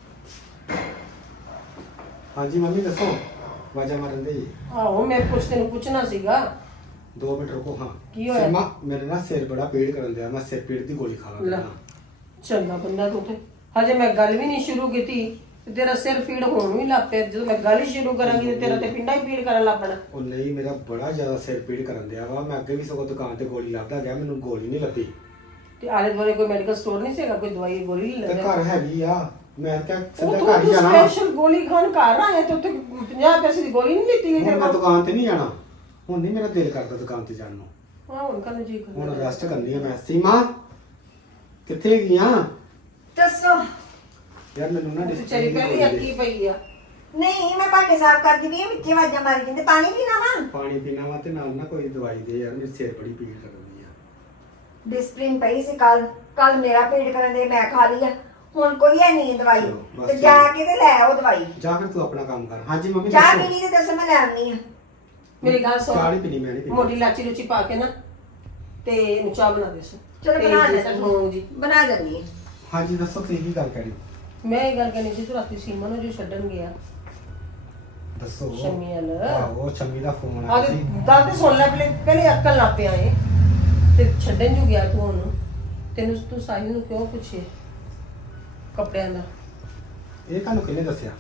I: ਹਾਂਜੀ ਮੰਮੀ ਦੱਸੋ ਵਾਜਾ ਮਾਰਨ ਦੇ ਜੀ
H: ਆਹੋ ਮੈਂ ਕੁਛ ਤੈਨੂੰ ਪੁੱਛਣਾ ਸੀਗਾ।
I: 2 ਮਿੰਟ ਰੁਕੋ ਹਾਂ
H: ਕੀ ਹੋਇਆ?
I: ਸੀਮਾ, ਮੇਰੇ ਨਾ ਸਿਰ ਬੜਾ ਪੀੜ ਕਰਨ ਦਿਆ ਮੈਂ ਸਿਰ ਪੀੜ ਦੀ ਗੋਲੀ ਖਾ
H: ਲੈ।
I: ਲਾਂ
H: ਚੰਗਾ ਬੰਦਾ ਤੂੰ ਤੇ ਹਜੇ ਮੈਂ ਗੱਲ ਵੀ ਨਹੀਂ ਸ਼ੁਰੂ ਕੀਤੀ ਤੇ ਤੇਰਾ ਸਿਰ ਪੀੜ ਹੋਣ ਵੀ ਲੱਗ ਪਿਆ। ਜਦੋਂ ਮੈਂ ਗੱਲ ਹੀ ਸ਼ੁਰੂ ਕਰਾਂਗੀ ਤੇ ਤੇਰਾ ਤੇ ਪਿੰਡਾ ਹੀ ਪੀੜ ਕਰਨ ਲੱਗ ਪੈਣਾ।
I: ਉਹ ਨਹੀਂ ਮੇਰਾ ਬੜਾ ਜ਼ਿਆਦਾ ਸਿਰ ਪੀੜ ਕਰਨ ਦਿਆ ਵਾ ਮੈਂ ਅੱਗੇ ਵੀ ਸਗੋਂ ਦੁਕਾਨ ਤੇ ਗੋਲੀ ਲੱਭਦਾ ਗਿਆ ਮੈਨੂੰ ਗੋਲੀ ਨਹੀਂ ਲੱਭੀ
H: ਤੇ ਆਲੇ ਦੁਆਲੇ ਕੋਈ ਮੈਡੀਕਲ ਸਟੋਰ ਨਹੀਂ ਸੀਗਾ ਕੋਈ ਦਵਾਈ ਗੋਲੀ ਲੈ
I: ਤੇ
H: ਲੈ।
I: ਘਰ ਹੈਗੀ ਆ ਮੈਂ ਕਿਹਾ
H: ਉਹ
I: ਸਿੱਧਾ ਘਰ ਹੀ
H: ਤੂੰ
I: ਜਾਣਾ
H: ਸਪੈਸ਼ਲ ਗੋਲੀ ਖਾਣ ਘਰ ਆਇਆ ਤੇ ਉੱਥੇ 50 ਪੈਸੇ ਦੀ ਗੋਲੀ ਨਹੀਂ ਦਿੱਤੀ ਗਈ
I: ਹੁਣ
H: ਤੇਰੇ
I: ਮੈਂ
H: ਕੋਲ?
I: ਦੁਕਾਨ ਤੇ ਨਹੀਂ ਜਾਣਾ ਹੁਣ ਨਹੀਂ ਮੇਰਾ ਦਿਲ ਕਰਦਾ ਦੁਕਾਨ ਤੇ ਜਾਣ ਨੂੰ
H: ਹਾਂ ਹੁਣ ਕੱਲ ਜੀ
I: ਹੁਣ ਰੈਸਟ ਕਰਨੀ ਆ ਮੈਂ ਸੀਮਾ ਕਿੱਥੇ ਗਈਆਂ
F: ਦੱਸੋ।
I: ਯਾਰ ਮੈਨੂੰ ਨਾ
H: ਚਲੀ ਪਹਿਲੀ ਅੱਕੀ ਪਈ ਆ।
F: ਨਹੀਂ ਮੈਂ ਭਾਂਡੇ ਸਾਫ਼ ਕਰਦੀ ਵੀ ਵਿੱਚੇ ਵਾਜਾਂ ਮਾਰੀ ਜਾਂਦੇ ਪਾਣੀ ਪੀਣਾ ਵਾ
I: ਪਾਣੀ ਪੀਣਾ ਵਾ ਤੇ ਨਾਲ ਨਾ ਕੋਈ ਦਵਾਈ ਦੇ ਯਾਰ ਮੇਰੇ ਸਿਰ ਬੜੀ ਪੀੜ ਕਰਦੀ ਆ
F: ਡਿਸਪਲਿਨ ਪਈ ਸੀ ਕੱਲ ਮੇਰਾ ਪੇਟ ਕਰਨ ਦੇ ਮੈਂ ਖਾ ਲਈ ਆ ਹੁਣ ਕੋਈ ਹੈ ਨਹੀਂ ਦਵਾਈ
I: ਚਲੋ, ਬਸ
F: ਤੇ
I: ਠੀਕ
F: ਜਾ
I: ਹੈ।
F: ਕੇ ਤੇ ਲੈ ਆਓ ਦਵਾਈ
I: ਜਾਂ ਫਿਰ ਤੂੰ ਆਪਣਾ ਕੰਮ ਕਰ ਹਾਂਜੀ ਮੰਮੀ
F: ਚਾਹ
I: ਦੱਸੋ
F: ਪੀਣੀ ਤੇ ਦੱਸੋ ਮੈਂ ਲੈ ਆਉਣੀ ਆ
H: ਮੇਰੀ ਗੱਲ ਸੁਣ।
I: ਚਾਹ ਨਹੀਂ ਪੀਣੀ ਮੈਂ ਨਹੀਂ ਪੀਣੀ
H: ਮੋਟੀ ਲਾਚੀ ਲੁਚੀ ਪਾ ਕੇ ਨਾ ਤੇ ਇਹਨੂੰ ਚਾਹ ਬਣਾ ਦੇ ਸੋ।
F: ਚਲੋ ਬਣਾ ਦੇ
H: ਹਾਂ ਜੀ।
F: ਬਣਾ ਦਿੰਦੀ ਆ
I: ਹਾਂਜੀ ਦੱਸੋ ਤੁਸੀਂ ਕੀ ਗੱਲ ਕਰੀ
H: ਮੈਂ ਇਹ ਗੱਲ ਕਰਨੀ ਸੀ ਤੂੰ ਰਾਤੀ ਸੀਮਾ ਨੂੰ ਜੋ ਛੱਡਣ ਗਿਆ
I: ਦੱਸੋ
H: ਸ਼ਮੀ ਵੱਲ।
I: ਆਹੋ ਸ਼ਮੀ ਦਾ ਫੋਨ
H: ਆ
I: ਆਇਆ
H: ਤੇ
I: ਸੀ
H: ਗੱਲ ਤੇ ਸੁਣ ਲੈ ਪਹਿਲੇ ਅਕਲ ਨਾ ਪਿਆ ਏ ਤੇ ਛੱਡਣ ਜੂ ਗਿਆ ਤੂੰ ਉਹਨੂੰ ਤੈਨੂੰ ਤੂੰ ਸਾਹਿਲ ਨੂੰ ਕਿਉਂ ਪੁੱਛੇ ਕੱਪੜਿਆਂ ਦਾ?
I: ਇਹ ਤੁਹਾਨੂੰ ਕਿਹਨੇ ਦੱਸਿਆ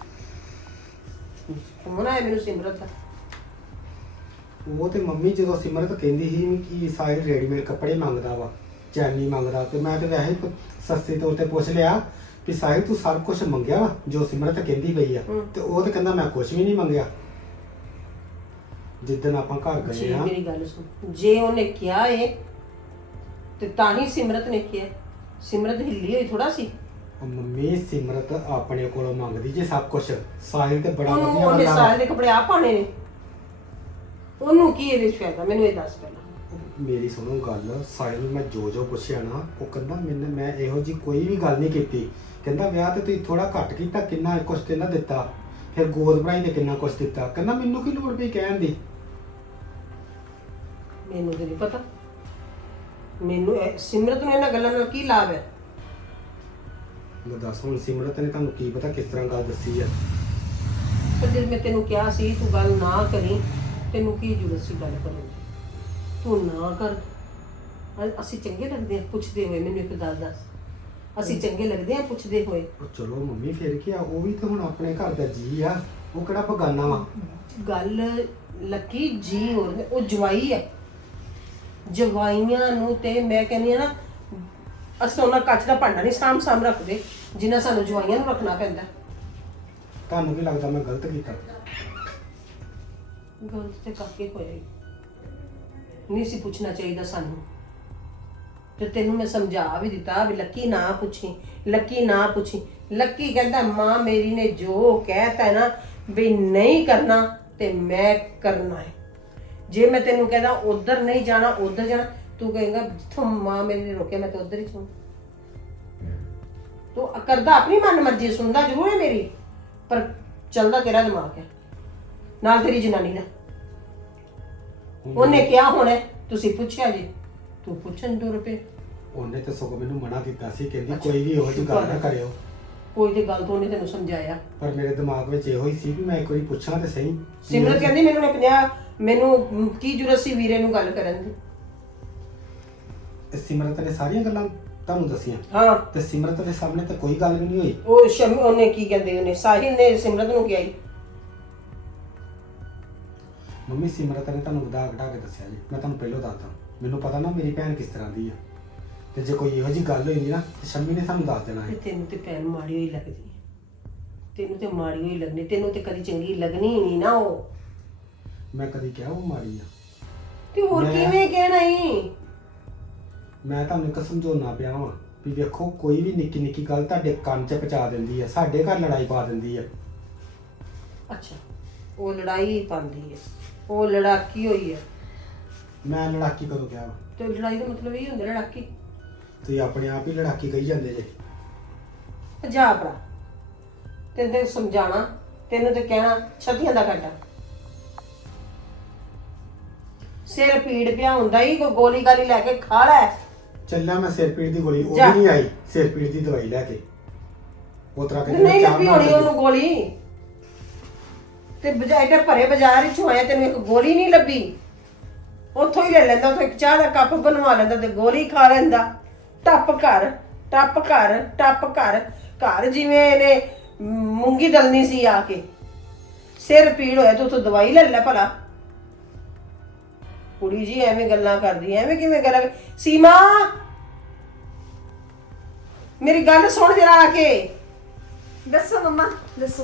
H: ਫੋਨ ਆਇਆ ਮੈਨੂੰ ਸਿਮਰਤ ਦਾ।
I: ਉਹ ਤੇ ਮੰਮੀ ਜਦੋਂ ਸਿਮਰਤ ਕਹਿੰਦੀ ਸੀ ਕਿ ਸਾਹਿਲ ਰੈਡੀਮੇਡ ਕੱਪੜੇ ਮੰਗਦਾ ਵਾ ਚੈਨੀ ਮੰਗਦਾ ਤੇ ਮੈਂ ਤੇ ਵੈਸੇ ਹੀ ਸਸਤੇ ਤੌਰ ਤੇ ਪੁੱਛ ਲਿਆ ਕਿ ਸਾਹਿਲ ਤੂੰ ਸਭ ਕੁਝ ਮੰਗਿਆ ਵਾ ਜੋ ਸਿਮਰਤ ਕਹਿੰਦੀ ਪਈ ਆ ਤੇ ਉਹ ਤੇ ਕਹਿੰਦਾ ਮੈਂ ਕੁਝ ਵੀ ਨਹੀਂ ਮੰਗਿਆ ਜਿੱਦਣ ਆਪਾਂ ਘਰ ਗਏ
H: ਜੀ
I: ਆ
H: ਮੇਰੀ ਗੱਲ ਸੁਣ ਜੇ ਉਹਨੇ ਕਿਹਾ ਏ ਤੇ ਤਾਂ ਹੀ ਸਿਮਰਤ ਨੇ ਕਿਹਾ। ਸਿਮਰਤ ਹਿੱਲੀ ਹੋਈ ਥੋੜਾ ਸੀ।
I: ਉਹ ਮੰਮੀ ਸਿਮਰਤ ਆਪਣੇ ਕੋਲੋਂ ਮੰਗਦੀ ਜੇ ਸਭ ਕੁਝ ਸਾਹਿਲ ਤੇ ਬੜਾ
H: ਉਹਨੂੰ
I: ਵਧੀਆ
H: ਉਹਨੇ
I: ਬੰਦਾ
H: ਸਾਰੇ ਦੇ ਕੱਪੜੇ ਆ ਪਾਣੇ ਨੇ। ਉਹਨੂੰ ਕੀ ਇਹਦੇ ਚ ਫਾਇਦਾ ਮੈਨੂੰ ਇਹ ਦੱਸ ਪਹਿਲਾਂ।
I: ਮੇਰੀ ਸੁਣੋ ਗੱਲ ਸਾਹਿਲ ਨੂੰ ਮੈਂ ਜੋ ਪੁੱਛਿਆ ਨਾ ਉਹ ਕਹਿੰਦਾ ਮੈਂ ਇਹੋ ਜੀ ਕੋਈ ਵੀ ਗੱਲ ਨਹੀਂ ਕੀਤੀ ਕਹਿੰਦਾ ਵਿਆਹ ਤੇ ਤੁਸੀਂ ਥੋੜਾ ਘੱਟ ਕੀਤਾ ਕਿੰਨਾ ਕੁਛ ਕਹਿੰਦਾ ਦਿੱਤਾ ਫਿਰ ਗੋਦ ਭਰਾਈ ਤੇ ਕਿੰਨਾ ਕੁਛ ਦਿੱਤਾ ਕਹਿੰਦਾ ਮੈਨੂੰ ਕੀ ਲੋੜ ਪਈ ਕਹਿਣ ਦੀ
H: ਮੈਨੂੰ ਤੇ ਨਹੀਂ ਪਤਾ। ਮੈਨੂੰ ਸਿਮਰਤ ਨੂੰ ਇਹਨਾਂ ਗੱਲਾਂ ਨਾਲ ਕੀ ਲਾਭ ਹੈ?
I: ਮੈਂ ਦੱਸ ਹੁਣ ਸਿਮਰਤ ਨੇ ਤੁਹਾਨੂੰ ਕੀ ਪਤਾ ਕਿਸ ਤਰ੍ਹਾਂ ਗੱਲ ਦੱਸੀ ਆ
H: ਪਰ ਜਦ ਮੈਂ ਤੈਨੂੰ ਕਿਹਾ ਸੀ ਤੂੰ ਗੱਲ ਨਾ ਕਰੀ ਤੈਨੂੰ ਕੀ ਜ਼ਰੂਰਤ ਸੀ ਗੱਲ ਕਰਨ ਦੀ? ਤੂੰ ਨਾ ਕਰ। ਅਸੀਂ ਚੰਗੇ ਲੱਗਦੇ ਆ ਪੁੱਛਦੇ ਹੋਏ? ਮੈਨੂੰ ਇੱਕ ਗੱਲ ਦੱਸ ਅਸੀਂ ਚੰਗੇ ਲੱਗਦੇ ਆ ਪੁੱਛਦੇ ਹੋਏ?
I: ਉਹ ਚਲੋ ਮੰਮੀ ਫਿਰ ਕੀ ਆ ਉਹ ਵੀ ਤਾਂ ਹੁਣ ਆਪਣੇ ਘਰ ਦਾ ਜੀ ਆ ਉਹ ਕਿਹੜਾ ਬਗਾਨਾ ਵਾ
H: ਗੱਲ ਲੱਕੀ ਜੀ ਹੋਰ ਨੇ, ਉਹ ਜਵਾਈ ਹੈ। ਜਵਾਈਆਂ ਨੂੰ ਤੇ ਮੈਂ ਕਹਿੰਦੀ ਆ ਨਾ ਅਸੀਂ ਉਹਨਾਂ ਕੱਚ ਦਾ ਭਾਂਡਾ ਨਹੀਂ ਸਾਂਭ ਰੱਖਦੇ ਜਿੰਨਾ ਸਾਨੂੰ ਜਵਾਈਆਂ ਨੂੰ ਰੱਖਣਾ ਪੈਂਦਾ।
I: ਤੁਹਾਨੂੰ ਕੀ ਲੱਗਦਾ ਮੈਂ ਗਲਤ ਕੀਤਾ
H: ਗਲਤ ਤੇ ਕਾਕੇ ਹੋਇਆ ਹੀ ਨਹੀਂ ਸੀ ਪੁੱਛਣਾ ਚਾਹੀਦਾ ਸਾਨੂੰ। ਤੇ ਤੈਨੂੰ ਮੈਂ ਸਮਝਾ ਵੀ ਦਿੱਤਾ ਵੀ ਲੱਕੀ ਨਾ ਪੁੱਛੀ ਲੱਕੀ ਨਾ ਪੁੱਛੀ। ਲੱਕੀ ਕਹਿੰਦਾ ਮਾਂ ਮੇਰੀ ਨੇ ਜੋ ਕਹਿਤਾ ਨਾ ਵੀ ਨਹੀਂ ਕਰਨਾ ਤੇ ਮੈਂ ਕਰਨਾ ਹੈ। ਜੇ ਮੈਂ ਤੈਨੂੰ ਕਹਿੰਦਾ ਉਧਰ ਨਹੀਂ ਜਾਣਾ ਉਧਰ ਜਾਣਾ ਤੂੰ ਕਹੇਗਾ ਜਿੱਥੋਂ ਮਾਂ ਮੇਰੀ ਨੇ ਰੋਕਿਆ ਮੈਂ ਤਾਂ ਉਧਰ ਹੀ ਜਾਊਂ। ਤੂੰ ਕਰਦਾ ਆਪਣੀ ਮਨ ਮਰਜ਼ੀ ਸੁਣਦਾ ਜ਼ਰੂਰ ਹੈ ਮੇਰੀ ਪਰ ਚੱਲਦਾ ਤੇਰਾ ਦਿਮਾਗ ਹੈ ਨਾਲ ਤੇਰੀ ਜਨਾਨੀ ਦਾ। ਉਹਨੇ ਕਿਹਾ ਹੋਣਾ ਤੁਸੀਂ ਪੁੱਛਿਆ ਜੀ ਤੂੰ ਪੁੱਛਣ 2 ਰੁਪਏ
I: ਉਹਨੇ ਤਾਂ ਸਗੋਂ ਮੈਨੂੰ ਮਨਾ ਕੀਤਾ ਸੀ ਕਹਿੰਦੀ ਕੋਈ ਵੀ ਇਹੋ ਜਿਹੀ ਗੱਲ ਨਾ ਕਰਿਓ
H: ਕੋਈ ਤੇ ਗੱਲ ਤੋਂ ਉਹਨੇ ਤੈਨੂੰ ਸਮਝਾਇਆ।
I: ਪਰ ਮੇਰੇ ਦਿਮਾਗ ਵਿੱਚ ਇਹੋ ਹੀ ਸੀ ਕਿ ਮੈਂ ਇੱਕ ਵਾਰੀ ਪੁੱਛਾਂ ਤੇ ਸਹੀ
H: ਸਿਮਰਤ ਕਹਿੰਦੀ ਮੈਨੂੰ ਨੇ 50 ਮੈਨੂੰ ਕੀ ਜ਼ਰੂਰਤ ਸੀ ਵੀਰੇ ਨੂੰ ਗੱਲ ਕਰਨ ਦੀ?
I: ਸਿਮਰਤ ਨੇ ਸਾਰੀਆਂ ਗੱਲਾਂ ਤੁਹਾਨੂੰ ਦੱਸੀਆਂ
H: ਹਾਂ
I: ਤੇ ਸਿਮਰਤ ਦੇ ਸਾਹਮਣੇ ਤਾਂ ਕੋਈ ਗੱਲ ਵੀ ਨਹੀਂ ਹੋਈ
H: ਉਹਨੇ ਕੀ ਕਹਿੰਦੇ ਉਹਨੇ ਸਾਹਿਲ ਨੇ ਸਿਮਰਤ ਨੂੰ ਕਿਹਾ ਹੀ
I: ਮੰਮੀ ਸਿਮਰਤ ਨੇ ਤੁਹਾਨੂੰ ਵਧਾ ਘਟਾ ਕੇ ਦੱਸਿਆ ਜੀ ਮੈਂ ਤੁਹਾਨੂੰ ਪਹਿਲਾਂ ਦੱਸਦਾ ਮੈਨੂੰ ਪਤਾ ਨਾ ਮੇਰੀ ਭੈਣ ਕਿਸ ਤਰ੍ਹਾਂ ਦੀ ਆ ਤੇ ਜੇ ਕੋਈ ਇਹੋ ਜਿਹੀ ਗੱਲ ਹੋਈ ਨਹੀਂ ਨਾ ਤੇ ਸ਼ੰਮੀ ਨੇ ਸਾਨੂੰ ਦੱਸ ਦੇਣਾ
H: ਤੇ
I: ਹੈ
H: ਤੈਨੂੰ ਤੇ ਭੈਣ ਮਾੜੀ ਹੋਈ ਲੱਗਦੀ ਹੈ। ਤੈਨੂੰ ਤੇ ਮਾੜੀ ਹੋਈ ਲੱਗਣੀ ਤੈਨੂੰ ਤੇ ਕਦੀ ਚੰਗੀ ਲੱਗਣੀ ਹੀ ਨਹੀਂ ਨਾ ਉਹ।
I: ਮੈਂ ਕਦੀ ਕਿਹਾ ਉਹ ਮਾੜੀ ਆ
H: ਤੇ ਹੋਰ ਕਿਵੇਂ ਕਹਿਣਾ ਹੀ?
I: ਮੈਂ ਤੁਹਾਨੂੰ ਇੱਕ ਸਮਝਾਉਣਾ ਪਿਆ ਵਾਂ ਵੀ ਵੇਖੋ ਕੋਈ ਵੀ ਨਿੱਕੀ ਨਿੱਕੀ ਗੱਲ ਤੁਹਾਡੇ ਕੰਨ 'ਚ ਪਹੁੰਚਾ ਦਿੰਦੀ ਹੈ ਸਾਡੇ ਘਰ ਲੜਾਈ ਪਾ ਦਿੰਦੀ ਹੈ
H: ਅੱਛਾ ਉਹ ਲੜਾਈ ਪਾਉਂਦੀ ਹੈ ਉਹ ਲੜਾਕੀ ਹੋਈ ਹੈ।
I: ਮੈਂ ਲੜਾਕੀ ਕਦੋਂ ਕਿਹਾ ਵਾ
H: ਤੇ ਲੜਾਈ ਦਾ ਮਤਲਬ ਇਹ ਹੁੰਦਾ ਲੜਾਕੀ।
I: ਤੁਸੀਂ ਆਪਣੇ ਆਪ ਹੀ ਲੜਾਕੀ ਕਹੀ ਜਾਂਦੇ ਜੇ
H: ਜਾ ਭਰਾ ਤੈਨੂੰ ਤੇ ਸਮਝਾਣਾ ਤੈਨੂੰ ਤੇ ਕਹਿਣਾ ਛੱਤੀਆਂ ਦਾ ਘਾਟਾ। ਸਿਰ ਪੀੜ ਪਿਆ ਹੁੰਦਾ ਹੀ ਕੋਈ ਗੋਲੀ ਗਾਲੀ ਲੈ ਕੇ ਖਾ ਲੈ
I: ਚੱਲਿਆ ਮੈਂ ਸਿਰ ਪੀੜ ਦੀ ਗੋਲੀ ਉਹ
H: ਜਾ।
I: ਵੀ ਨਹੀਂ ਆਈ ਸਿਰ ਪੀੜ ਦੀ ਦਵਾਈ ਲੈ ਕੇ ਉਹ ਤਰ੍ਹਾਂ
H: ਨਹੀਂ ਲੱਭੀ ਹੋਣੀ ਉਹਨੂੰ ਗੋਲੀ ਤੇ ਬਜਾਏ ਤੇ ਭਰੇ ਬਾਜ਼ਾਰ ਵਿੱਚ ਆਇਆ ਤੈਨੂੰ ਇੱਕ ਗੋਲੀ ਨਹੀਂ ਲੱਭੀ ਉੱਥੋਂ ਹੀ ਲੈ ਲੈਂਦਾ ਉੱਥੋਂ ਇੱਕ ਚਾਹ ਦਾ ਕੱਪ ਬਣਵਾ ਲੈਂਦਾ ਤੇ ਗੋਲੀ ਖਾ ਲੈਂਦਾ ਟੱਪ ਘਰ ਟੱਪ ਘਰ ਟੱਪ ਘਰ ਘਰ ਜਿਵੇਂ ਇਹਨੇ ਮੂੰਗੀ ਦਲਨੀ ਸੀ ਆ ਕੇ ਸਿਰ ਪੀੜ ਹੋਇਆ ਤੇ ਉੱਥੋਂ ਦਵਾਈ ਲੈ ਲੈ ਭਲਾ ਕੁੜੀ ਜੀ ਐਵੇਂ ਗੱਲਾਂ ਕਰਦੀ ਐਵੇਂ ਕਿਵੇਂ ਗੱਲਾਂ ਸੀਮਾ ਮੇਰੀ ਗੱਲ ਸੁਣ ਜਰਾ ਆ ਕੇ
J: ਦੱਸੋ ਮੰਮਾ ਦੱਸੋ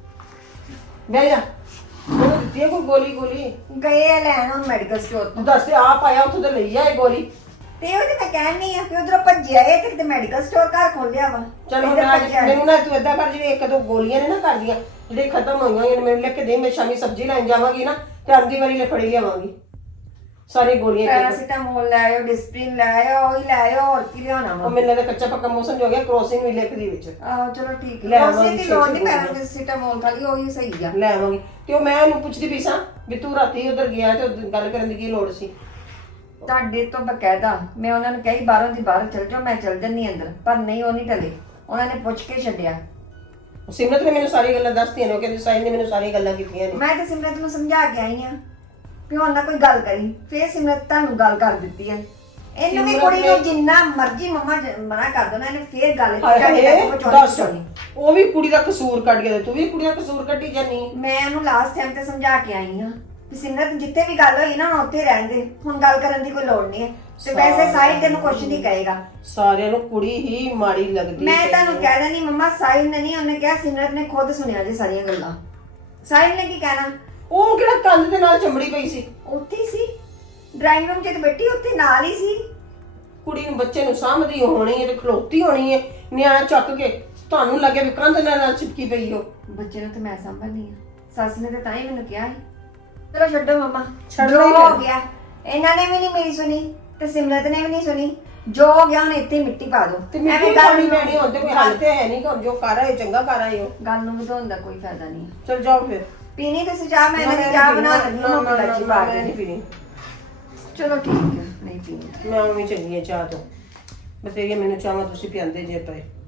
H: ਬਹਿ ਜਾ ਉਹਨੂੰ ਦਿੱਤੀ ਹੈ ਕੋਈ ਗੋਲੀ
J: ਗਏ ਆ ਲੈਣ ਹੁਣ ਮੈਡੀਕਲ ਸਟੋਰ ਤੋਂ
H: ਦੱਸ ਤੇ ਆਪ ਆਇਆ ਉੱਥੋਂ ਤੇ ਲਈ ਆ ਇਹ ਗੋਲੀ
J: ਤੇ ਉਹ ਤੇ ਮੈਂ ਕਹਿਣ ਨਹੀਂ ਆ ਕਿ ਉਧਰੋਂ ਭੱਜਿਆ ਇਹ ਤੇ ਕਿਤੇ ਮੈਡੀਕਲ ਸਟੋਰ ਘਰ ਖੋਲਿਆ ਵਾ
H: ਚਲੋ
J: ਇੱਧਰ
H: ਮੈਂ
J: ਭੱਜਿਆ।
H: ਮੈਨੂੰ ਨਾ ਤੂੰ ਏਦਾਂ ਕਰ ਜਿਹੜੀ ਇੱਕ ਦੋ ਗੋਲੀਆਂ ਨੇ ਨਾ ਕਰਦੀਆਂ ਜਿਹੜੇ ਖਤਮ ਹੋਈਆਂ ਨੇ ਮੈਨੂੰ ਲਿਖ ਕੇ ਦੇ ਮੈਂ ਸ਼ਾਮੀ ਸਬਜ਼ੀ ਲੈਣ ਜਾਵਾਂਗੀ ਨਾ ਤੇ ਆਂਦੀ ਵਾਰੀ ਲੈ ਫੜੀ ਲਿਆਵਾਂਗੀ ਸਾਰੀ ਗੋਲੀਆਂ ਇੱਕ-
J: ਪੈਰਾਸੀਟਾਮੋਲ ਲੈ ਆਇਓ ਡਿਸਪ੍ਰਿਨ ਲੈ ਆਇਓ ਉਹੀ ਲੈ ਆਇਓ ਹੋਰ ਕੀ ਲਿਆਉਣਾ
H: ਉਹ
J: ਵਾ
H: ਮੈਨੂੰ ਲੱਗਦਾ ਕੱਚਾ ਪੱਕਾ ਮੌਸਮ ਹੋ ਗਿਆ ਕ੍ਰੋਸਿੰਗ ਵੀ ਲਿਖਦੀ ਵਿੱਚ
J: ਆਹੋ ਚਲੋ ਠੀਕ
H: ਲੈ
J: ਹੈ
H: ਆਵਾਂਗੀ
J: ਉਸੇ ਦੀ ਲੋੜ
H: ਛੇ
J: ਨਹੀਂ
H: ਛੇ
J: ਪੈਰਾਸੀਟਾਮੋਲ ਖਾਲੀ ਉਹੀ ਸਹੀ ਆ
H: ਲੈ ਆਵਾਂਗੀ ਤੇ ਉਹ ਮੈਂ ਉਹਨੂੰ ਪੁੱਛਦੀ ਪਈ ਸਾਂ ਵੀ ਤੂੰ ਰਾਤੀ ਉਧਰ ਗਿਆ ਤੇ ਉੱਧਰ ਗੱਲ ਕਰਨ ਦੀ ਕੀ ਲੋੜ ਸੀ
J: ਤੁਹਾਡੇ ਤੋਂ ਬਕਾਇਦਾ ਮੈਂ ਉਹਨਾਂ ਨੂੰ ਕਹੀ ਬਾਹਰੋਂ ਦੀ ਬਾਹਰ ਚਲ ਜਾਓ ਮੈਂ ਚਲ ਜੰਨੀ ਅੰਦਰ ਪਰ ਨਹੀਂ ਉਹ ਨਹੀਂ ਟਲੇ ਉਹਨਾਂ ਨੇ ਪੁੱਛ ਕੇ ਛੱਡਿਆ
H: ਸਿਮਰਤ ਨੇ ਮੈਨੂੰ ਸਾਰੀ ਗੱਲਾਂ ਦੱਸਤੀਆਂ ਨੇ ਉਹ ਕਹਿੰਦੀ ਸਾਹਿਲ ਨੇ ਮੈਨੂੰ ਸਾਰੀ ਗੱਲਾਂ ਕੀਤੀਆਂ ਨੇ
J: ਮੈਂ ਤੇ ਸਿਮਰਤ ਨੂੰ ਸਮਝਾ ਕੇ ਆਈ ਆ ਵੀ ਹੁਣ ਨਾ ਕੋਈ ਗੱਲ ਕਰੀ ਫੇਰ ਸਿਮਰਤ ਤੁਹਾਨੂੰ ਗੱਲ ਕਰ ਦਿੱਤੀ ਹੈ ਇਹਨੂੰ ਵੀ
H: ਸਿਮਰਤ
J: ਕੁੜੀ ਨੂੰ
H: ਨੇ-
J: ਜਿੰਨਾ ਮਰਜ਼ੀ ਮੰਮਾ ਮਨਾ ਕਰ ਦੋ ਨਾ ਇਹਨੇ ਫੇਰ ਗੱਲ
H: ਹਾਏ
J: ਚਾਹੇ
H: ਹਾਏ,
J: ਤੱਕ ਪਹੁੰਚਾਉਣੀ
H: ਦੱਸ
J: ਪਹੁੰਚਾਉਣੀ।
H: ਉਹ ਵੀ ਕੁੜੀ ਦਾ ਕਸੂਰ ਕੱਢ ਗਿਆ ਤੇ ਤੂੰ ਵੀ ਕੁੜੀ ਦਾ ਕਸੂਰ ਕੱਢੀ ਜਾਨੀ ਹੈ।
J: ਮੈਂ ਉਹਨੂੰ ਲਾਸਟ ਟਾਈਮ ਤੇ ਸਮਝਾ ਕੇ ਆਈ ਆ ਕਿ ਸਿਮਰਤ ਜਿੱਥੇ ਵੀ ਗੱਲ ਹੋਈ ਨਾ ਹੁਣ ਉੱਥੇ ਰਹਿਣ ਦੇ ਹੁਣ ਗੱਲ ਕਰਨ ਦੀ ਕੋਈ ਲੋੜ ਨਹੀਂ ਹੈ ਤੇ ਵੈਸੇ ਸਾਹਿਲ ਤੈਨੂੰ ਕੁਝ ਨਹੀਂ ਕਹੇਗਾ
H: ਸਾਰਿਆਂ ਨੂੰ ਕੁੜੀ ਹੀ ਮਾੜੀ ਲੱਗਦੀ
J: ਮੈਂ
H: ਪਈ
J: ਤੁਹਾਨੂੰ
H: ਹੈ।
J: ਕਹਿ ਦੇਣੀ ਮੰਮਾ ਸਾਹਿਲ ਨੇ ਨਹੀਂ ਉਹਨੇ ਕਿਹਾ ਸਿਮਰਤ ਨੇ ਖੁਦ ਸੁਣਿਆ ਜੀ ਸਾਰੀਆਂ ਗੱਲਾਂ ਸਾਹਿਲ ਨੇ ਕੀ ਕਹਿਣਾ
H: ਉਹ ਕਿਹੜਾ ਕੰਧ ਦੇ ਨਾਲ ਚੰਬੜੀ ਪਈ ਸੀ
J: ਉੱਥੇ ਹੀ ਸੀ ਡਰਾਈਂਗ ਰੂਮ 'ਚ ਤੇ ਬੈਠੀ ਉੱਥੇ ਨਾਲ ਹੀ ਸੀ
H: ਕੁੜੀ ਨੂੰ ਬੱਚੇ ਨੂੰ ਸਾਂਭਦੀ ਹੋਣੀ ਹੈ ਤੇ ਖਲੋਤੀ ਹੋਣੀ ਹੈ ਨਿਆਣਾ ਚੱਕ ਕੇ ਤੁਹਾਨੂੰ ਲੱਗਿਆ ਵੀ ਕੰਧ ਨਾਲ ਚਿਪਕੀ ਪਈ ਹੋ
J: ਬੱਚੇ ਨੂੰ ਤੇ ਮੈਂ ਸੰਭਲਣੀ ਆ ਸੱਸ ਨੇ ਤਾਂ ਹੀ ਮੈਨੂੰ ਕਿਹਾ ਸੀ ਚਲੋ ਛੱਡੋ ਮਮਾ
H: ਛੱਡੋ
J: ਜੋ
H: ਹੀ
J: ਹੋ
H: ਫਿਰ।
J: ਗਿਆ ਇਹਨਾਂ ਨੇ ਵੀ ਨਹੀਂ ਮੇਰੀ ਸੁਣੀ ਤੇ ਸਿਮਰਤ ਨੇ ਵੀ ਨਹੀਂ ਸੁਣੀ ਜੋ ਹੋ ਗਿਆ ਹੁਣ ਇੱਥੇ ਮਿੱਟੀ ਪਾ ਦੋ
H: ਤੇ ਮਿੱਟੀ ਪਾਣੀ ਪੈਣੀ ਹੁੰਦੇ ਕੋਈ ਹੱਲ ਤੇ ਹੈ ਨਹੀਂ ਜੋ ਕਰ ਆਏ ਚੰਗਾ ਕਰ ਆਏ ਹੋ
J: ਗੱਲ ਨੂੰ ਵਧਾਉਣ ਦਾ ਕੋਈ ਫਾਇਦਾ ਨਹੀਂ
H: ਚਲ ਜਾਓ ਫਿਰ
J: ਪੀਣੀ ਤੁਸੀਂ ਚਾਹ ਮੈਂ ਇਹਨਾਂ ਦੀ ਚਾਹ ਬਣਾ ਦਿੰਦੀ ਹਾਂ ਮੋਟੀ ਇਲਾਇਚੀ ਪਾ
H: ਮੈਂ ਨਹੀਂ
J: ਕੇ
H: ਪੀਣੀ
J: ਚਲੋ ਠੀਕ ਹੈ ਨਹੀਂ ਪੀਣੀ
H: ਮੈਂ ਉਵੇਂ ਚੰਗੀ ਆ ਚਾਹ ਤੋਂ ਬਤੇਰੀ ਮੈਨੂੰ ਚਾਹਾਂ ਤੁਸੀਂ ਪਿਆਂਦੇ ਜੇ ਪਏ